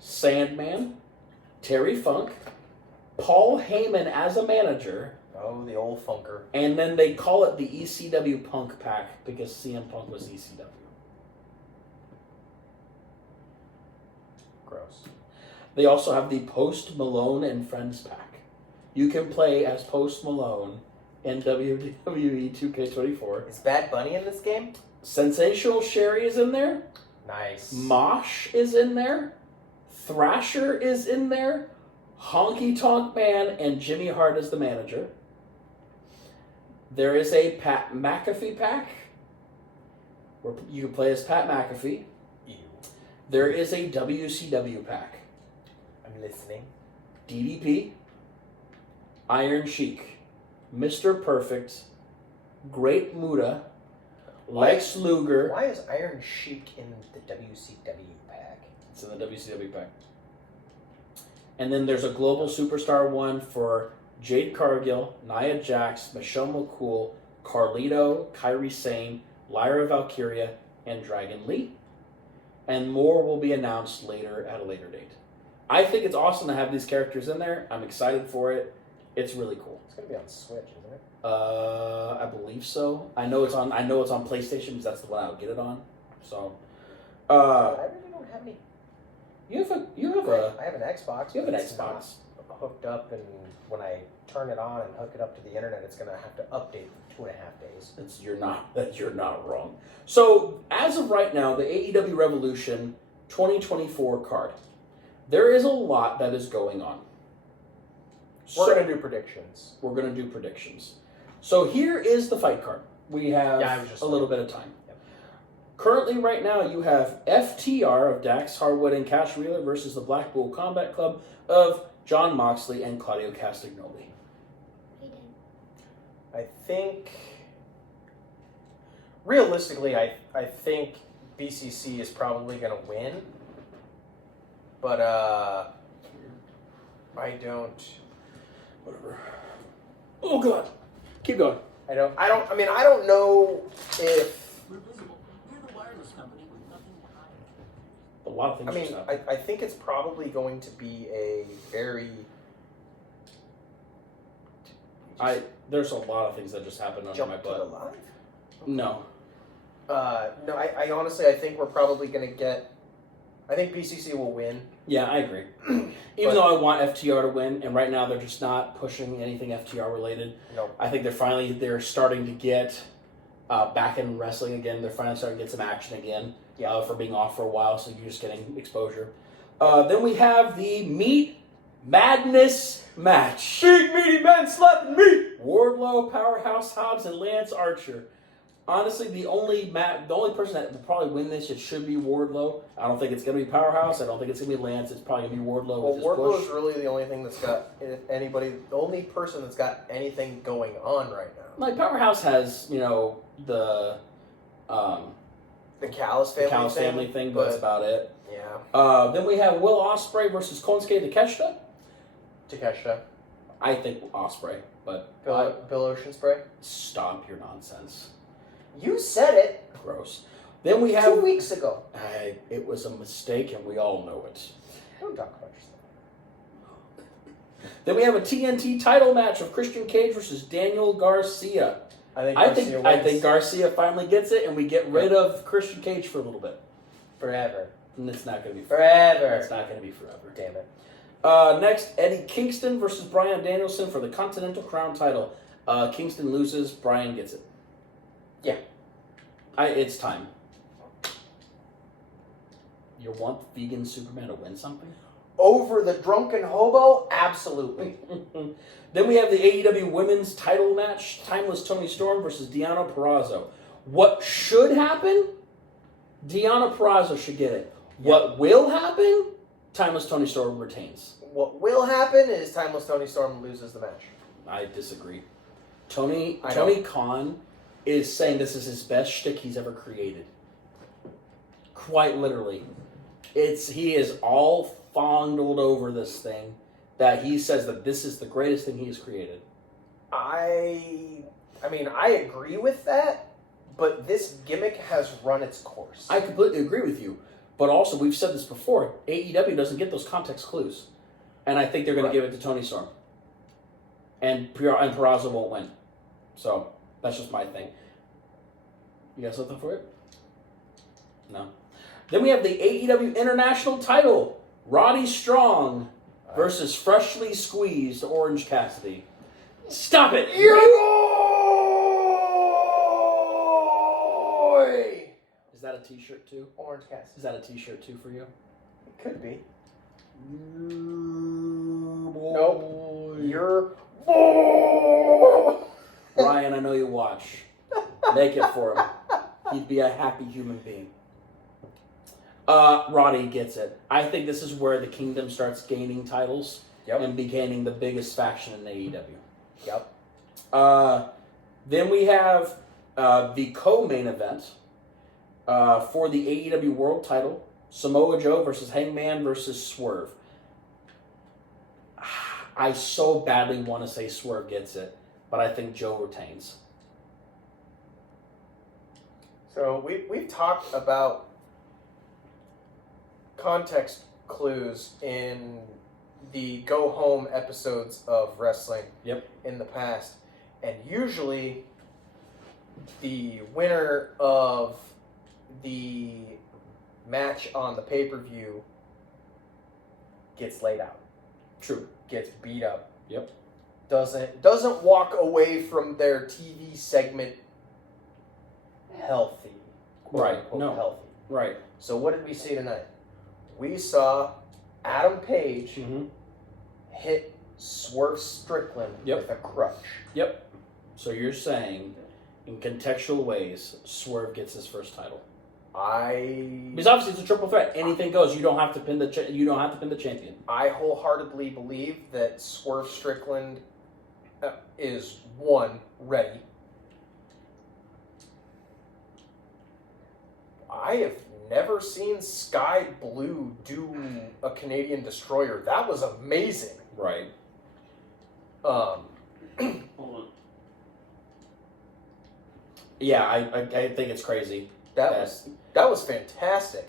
Sandman, Terry Funk, Paul Heyman as a manager. Oh, the old funker. And then they call it the ECW Punk pack because CM Punk was ECW. Gross. They also have the Post Malone and Friends pack. You can play as Post Malone in WWE 2K24. Is Bad Bunny in this game? Sensational Sherry is in there. Nice. Mosh is in there. Thrasher is in there. Honky Tonk Man and Jimmy Hart is the manager. There is a Pat McAfee pack where you can play as Pat McAfee. Ew. There is a WCW pack. I'm listening. DDP, Iron Sheik, Mr. Perfect, Great Muta, Lex Luger. Why is Iron Sheik in the WCW pack? It's in the WCW pack. And then there's a global superstar one for Jade Cargill, Nia Jax, Michelle McCool, Carlito, Kairi Sane, Lyra Valkyria, and Dragon Lee. And more will be announced later at a later date. I think it's awesome to have these characters in there. I'm excited for it. It's really cool. It's gonna be on Switch, isn't it? I believe so. I know it's on PlayStation because that's the one I would get it on. So, I really don't have any. you have a I have an Xbox. you have an but it's Xbox. not hooked up, and when I turn it on and hook it up to the internet, it's gonna have to update for 2.5 days. You're not wrong. So as of right now, the AEW Revolution 2024 card. There is a lot that is going on. We're going to do predictions. We're going to do predictions. So here is the fight card. We have a little bit of time. Yep. Currently, right now, you have FTR of Dax Harwood and Cash Wheeler versus the Black Bull Combat Club of John Moxley and Claudio Castagnoli. I think, realistically, I think BCC is probably going to win. But I don't. Whatever. Oh God. Keep going. I don't know if. A lot of things. I mean, I think it's probably going to be a very. There's a lot of things that just happened under my Jump to the butt. live? No. No, I honestly, I think we're probably going to get. I think BCC will win. Yeah, I agree. Even though I want FTR to win, and right now they're just not pushing anything FTR related. No. I think they're starting to get back in wrestling again. They're finally starting to get some action again. Yeah. For being off for a while, so you're just getting exposure. Then we have the Meat Madness match. Big meaty men slapping meat. Wardlow, Powerhouse Hobbs, and Lance Archer. Honestly, the only person that will probably win this, it should be Wardlow. I don't think it's going to be Powerhouse. I don't think it's going to be Lance. It's probably going to be Wardlow. Well, with his Wardlow push. is really the only thing that's got the only person that's got anything going on right now. Like Powerhouse has, the Callis family thing, but that's about it. Yeah. Then we have Will Ospreay versus Konosuke Takeshita. I think Ospreay, but Bill Oceanspray. stop your nonsense. You said it Gross. Then we have 2 weeks ago. it was a mistake, and we all know it. Don't talk about yourself. Then we have a TNT title match of Christian Cage versus Daniel Garcia. I think Garcia finally gets it, and we get rid of Christian Cage for a little bit. Forever. And it's not going to be Forever. It's not going to be forever. Damn it. Next, Eddie Kingston versus Bryan Danielson for the Continental Crown title. Kingston loses, Bryan gets it. Yeah. It's time. You want vegan Superman to win something? Over the drunken hobo? Absolutely. Then we have the AEW Women's title match. Timeless Toni Storm versus Deonna Purrazzo. What should happen? Deonna Purrazzo should get it. Yep. What will happen? Timeless Toni Storm retains. What will happen is Timeless Toni Storm loses the match. I disagree. Tony I know. Khan is saying this is his best shtick he's ever created. Quite literally. He is all fondled over this thing that he says that this is the greatest thing he has created. I mean, I agree with that, but this gimmick has run its course. I completely agree with you. But also, we've said this before, AEW doesn't get those context clues. And I think they're going to give it to Toni Storm. And Purrazzo won't win. So, that's just my thing. You got something for it? No. Then we have the AEW International title. Roddy Strong versus freshly squeezed Orange Cassidy. Stop it! Your boy! Is that a t-shirt too? Orange Cassidy. Is that a t-shirt too for you? It could be. Nope. Your boy! Ryan, I know you watch. Make it for him. He'd be a happy human being. Roddy gets it. I think this is where the Kingdom starts gaining titles and becoming the biggest faction in AEW. Yep. Then we have the co-main event for the AEW World title. Samoa Joe versus Hangman versus Swerve. I so badly want to say Swerve gets it, but I think Joe retains. So we've talked about context clues in the go home episodes of wrestling in the past, and usually the winner of the match on the pay-per-view gets laid out. True. Gets beat up. Yep. Doesn't walk away from their TV segment healthy. Quote Right. unquote No. healthy. Right. So what did we see tonight? We saw Adam Page Mm-hmm. hit Swerve Strickland Yep. with a crutch. Yep. So you're saying, in contextual ways, Swerve gets his first title. Because obviously it's a triple threat. Anything goes. You don't have to pin the champion. I wholeheartedly believe that Swerve Strickland is one ready. I have never seen Sky Blue do a Canadian Destroyer. That was amazing. Right. Hold on. Yeah, I think it's crazy. That was fantastic.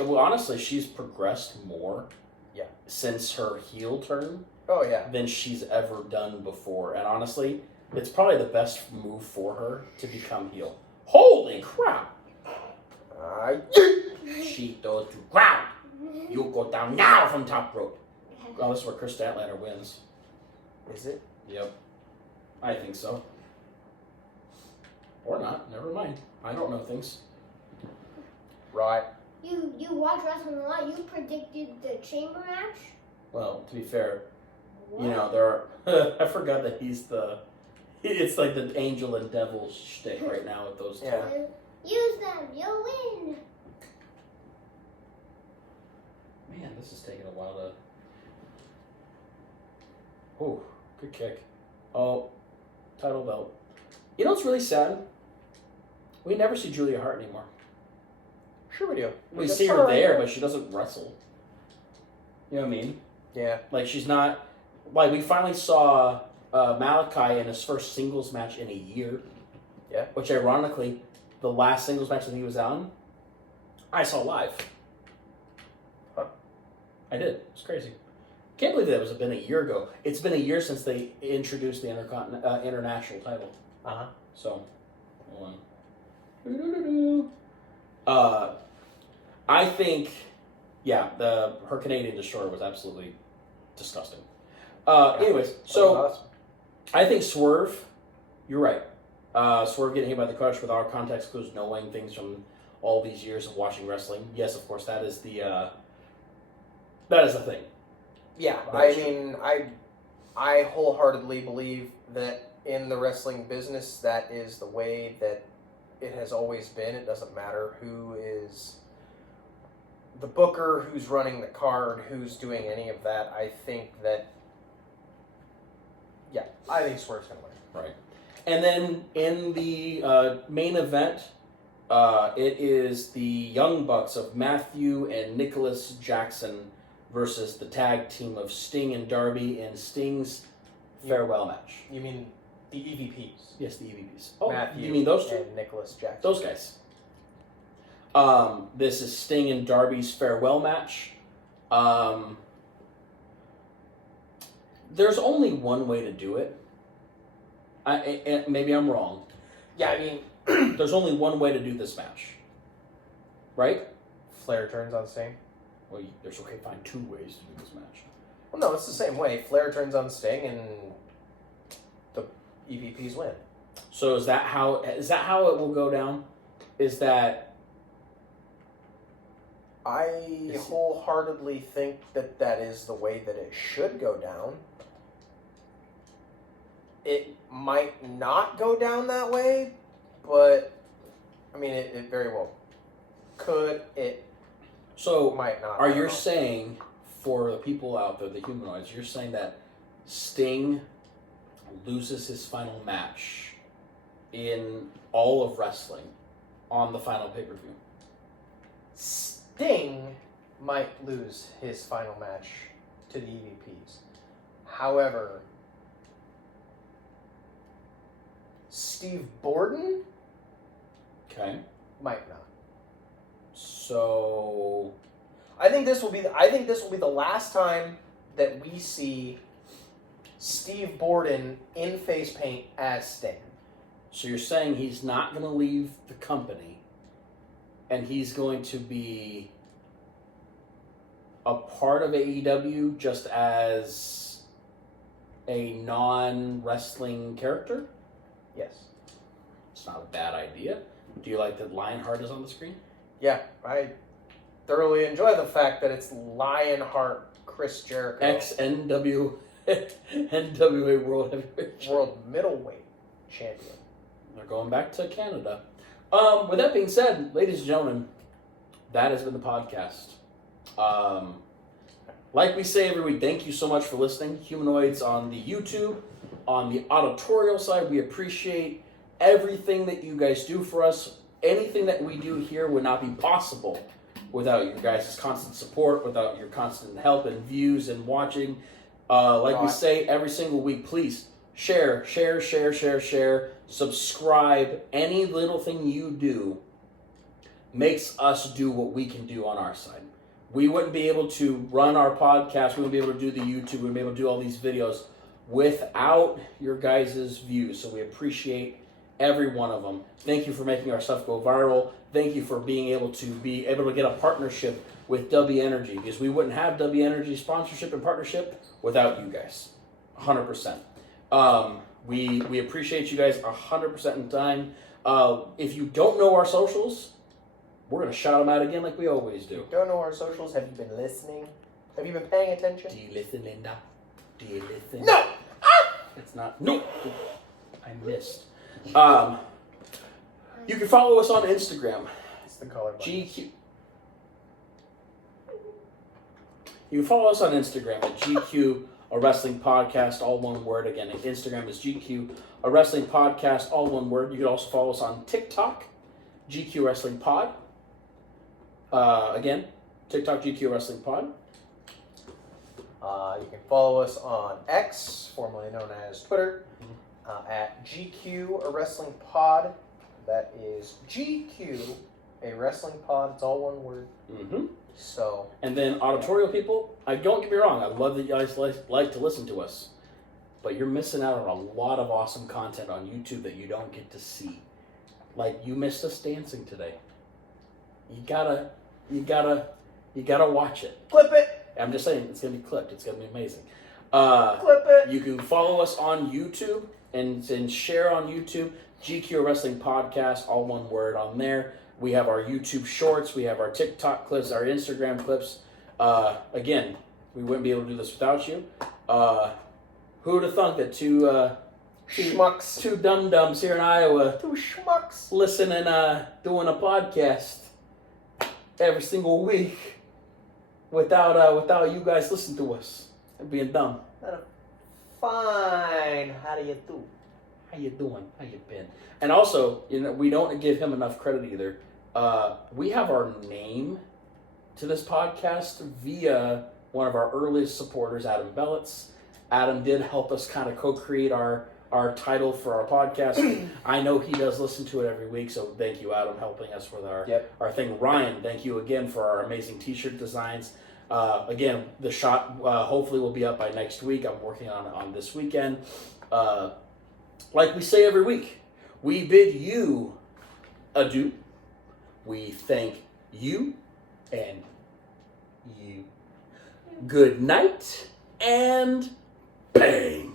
Honestly, she's progressed more. Yeah. Since her heel turn Oh yeah. than she's ever done before, and honestly, it's probably the best move for her to become heel. Holy crap! She throws to ground. You go down now from top rope. Oh, this is where Chris Statlander wins. Is it? Yep. I think so. Or not. Never mind. I don't know things. Right. You watch wrestling a lot. You predicted the chamber match. Well, to be fair, What? you know, there are... I forgot that he's the... It's like the angel and devil shtick right now with those two. Yeah. Use them. You'll win. Man, this is taking a while to... Oh, good kick. Oh, title belt. You know what's really sad? We never see Julia Hart anymore. Sure we do. We just see saw her right there, but she doesn't wrestle. You know what I mean? Yeah. Like, she's not... Like, we finally saw Malachi in his first singles match in a year. Yeah. Which, ironically, the last singles match that he was on, I saw live. Huh. I did. It's crazy. Can't believe that been a year ago. It's been a year since they introduced the international title. Uh-huh. So, hold on. I think, yeah, her Canadian Destroyer was absolutely disgusting. Anyways, so Awesome. I think Swerve, you're right. Swerve getting hit by the crush with our context clues, knowing things from all these years of watching wrestling. Yes, of course, that is the thing. Yeah, I mean, I wholeheartedly believe that in the wrestling business, that is the way that it has always been. It doesn't matter who is the booker, who's running the card, who's doing any of that. I think Swerve's going to win. Right. And then in the main event, it is the Young Bucks of Matthew and Nicholas Jackson versus the tag team of Sting and Darby in Sting's farewell match. You mean the EVPs? Yes, the EVPs. Oh, Matthew you mean those two? and Nicholas Jackson. Those guys. This is Sting and Darby's farewell match. There's only one way to do it. And maybe I'm wrong. Yeah, I mean, There's only one way to do this match. Right? Flair turns on Sting. Well, there's okay, fine, two ways to do this match. Well, no, it's the same way. Flair turns on Sting, and the EVPs win. So is that how it will go down? Is that I wholeheartedly think that is the way that it should go down. It might not go down that way, but I mean, it very well could. It so? might not. Are I don't you know. saying, for the people out there, the humanoids, you're saying that Sting loses his final match in all of wrestling on the final pay-per-view? Sting might lose his final match to the EVPs. However, Steve Borden Okay. might not. So I think this will be the last time that we see Steve Borden in face paint as Sting. So you're saying he's not going to leave the company, and he's going to be a part of AEW just as a non-wrestling character? Yes. It's not a bad idea. Do you like that Lionheart is on the screen? Yeah, I thoroughly enjoy the fact that it's Lionheart Chris Jericho, NWA World Heavyweight World Middleweight Champion. They're going back to Canada. With that being said, ladies and gentlemen, that has been the podcast. Like we say every week, thank you so much for listening. Humanoids on the YouTube, on the auditorial side, we appreciate everything that you guys do for us. Anything that we do here would not be possible without your guys' constant support, without your constant help and views and watching. Like we say every single week, please share, subscribe. Any little thing you do makes us do what we can do on our side. We wouldn't be able to run our podcast, we wouldn't be able to do the YouTube, we wouldn't be able to do all these videos without your guys' views. So we appreciate every one of them. Thank you for making our stuff go viral. Thank you for being able to get a partnership with DUBBY Energy, because we wouldn't have DUBBY Energy sponsorship and partnership without you guys. 100%. We appreciate you guys 100% in time. If you don't know our socials, we're going to shout them out again like we always do. Don't know our socials? Have you been listening? Have you been paying attention? Do you listen, Linda? Do you listen? No! It's not. No! I missed. You can follow us on Instagram. It's the color button. GQ. You can follow us on Instagram at GQ, a wrestling podcast, all one word. Again, Instagram is GQ, a wrestling podcast, all one word. You can also follow us on TikTok, GQ Wrestling Pod. Again, TikTok, GQ Wrestling Pod. You can follow us on X, formerly known as Twitter, at GQ, a wrestling pod. That is GQ, a wrestling pod. It's all one word. Mm-hmm. So. And then auditorial people, don't get me wrong, I love that you guys like to listen to us, but you're missing out on a lot of awesome content on YouTube that you don't get to see. Like, you missed us dancing today. You gotta watch it. Clip it! I'm just saying, it's gonna be clipped. It's gonna be amazing. Clip it! You can follow us on YouTube and share on YouTube. GQ Wrestling Podcast, all one word on there. We have our YouTube shorts. We have our TikTok clips, our Instagram clips. Again, we wouldn't be able to do this without you. Who would have thunk that two schmucks, two dum-dums here in Iowa, two schmucks, listening and doing a podcast every single week without you guys listening to us and being dumb. Fine. How do you do? How you doing? How you been? And also, we don't give him enough credit either. We have our name to this podcast via one of our earliest supporters, Adam Bellitz. Adam did help us kind of co-create our title for our podcast. I know he does listen to it every week, so thank you, Adam, helping us with our thing. Ryan, thank you again for our amazing t-shirt designs. Again, the shot hopefully will be up by next week. I'm working on this weekend. Like we say every week, we bid you adieu. We thank you and you. Good night and bang.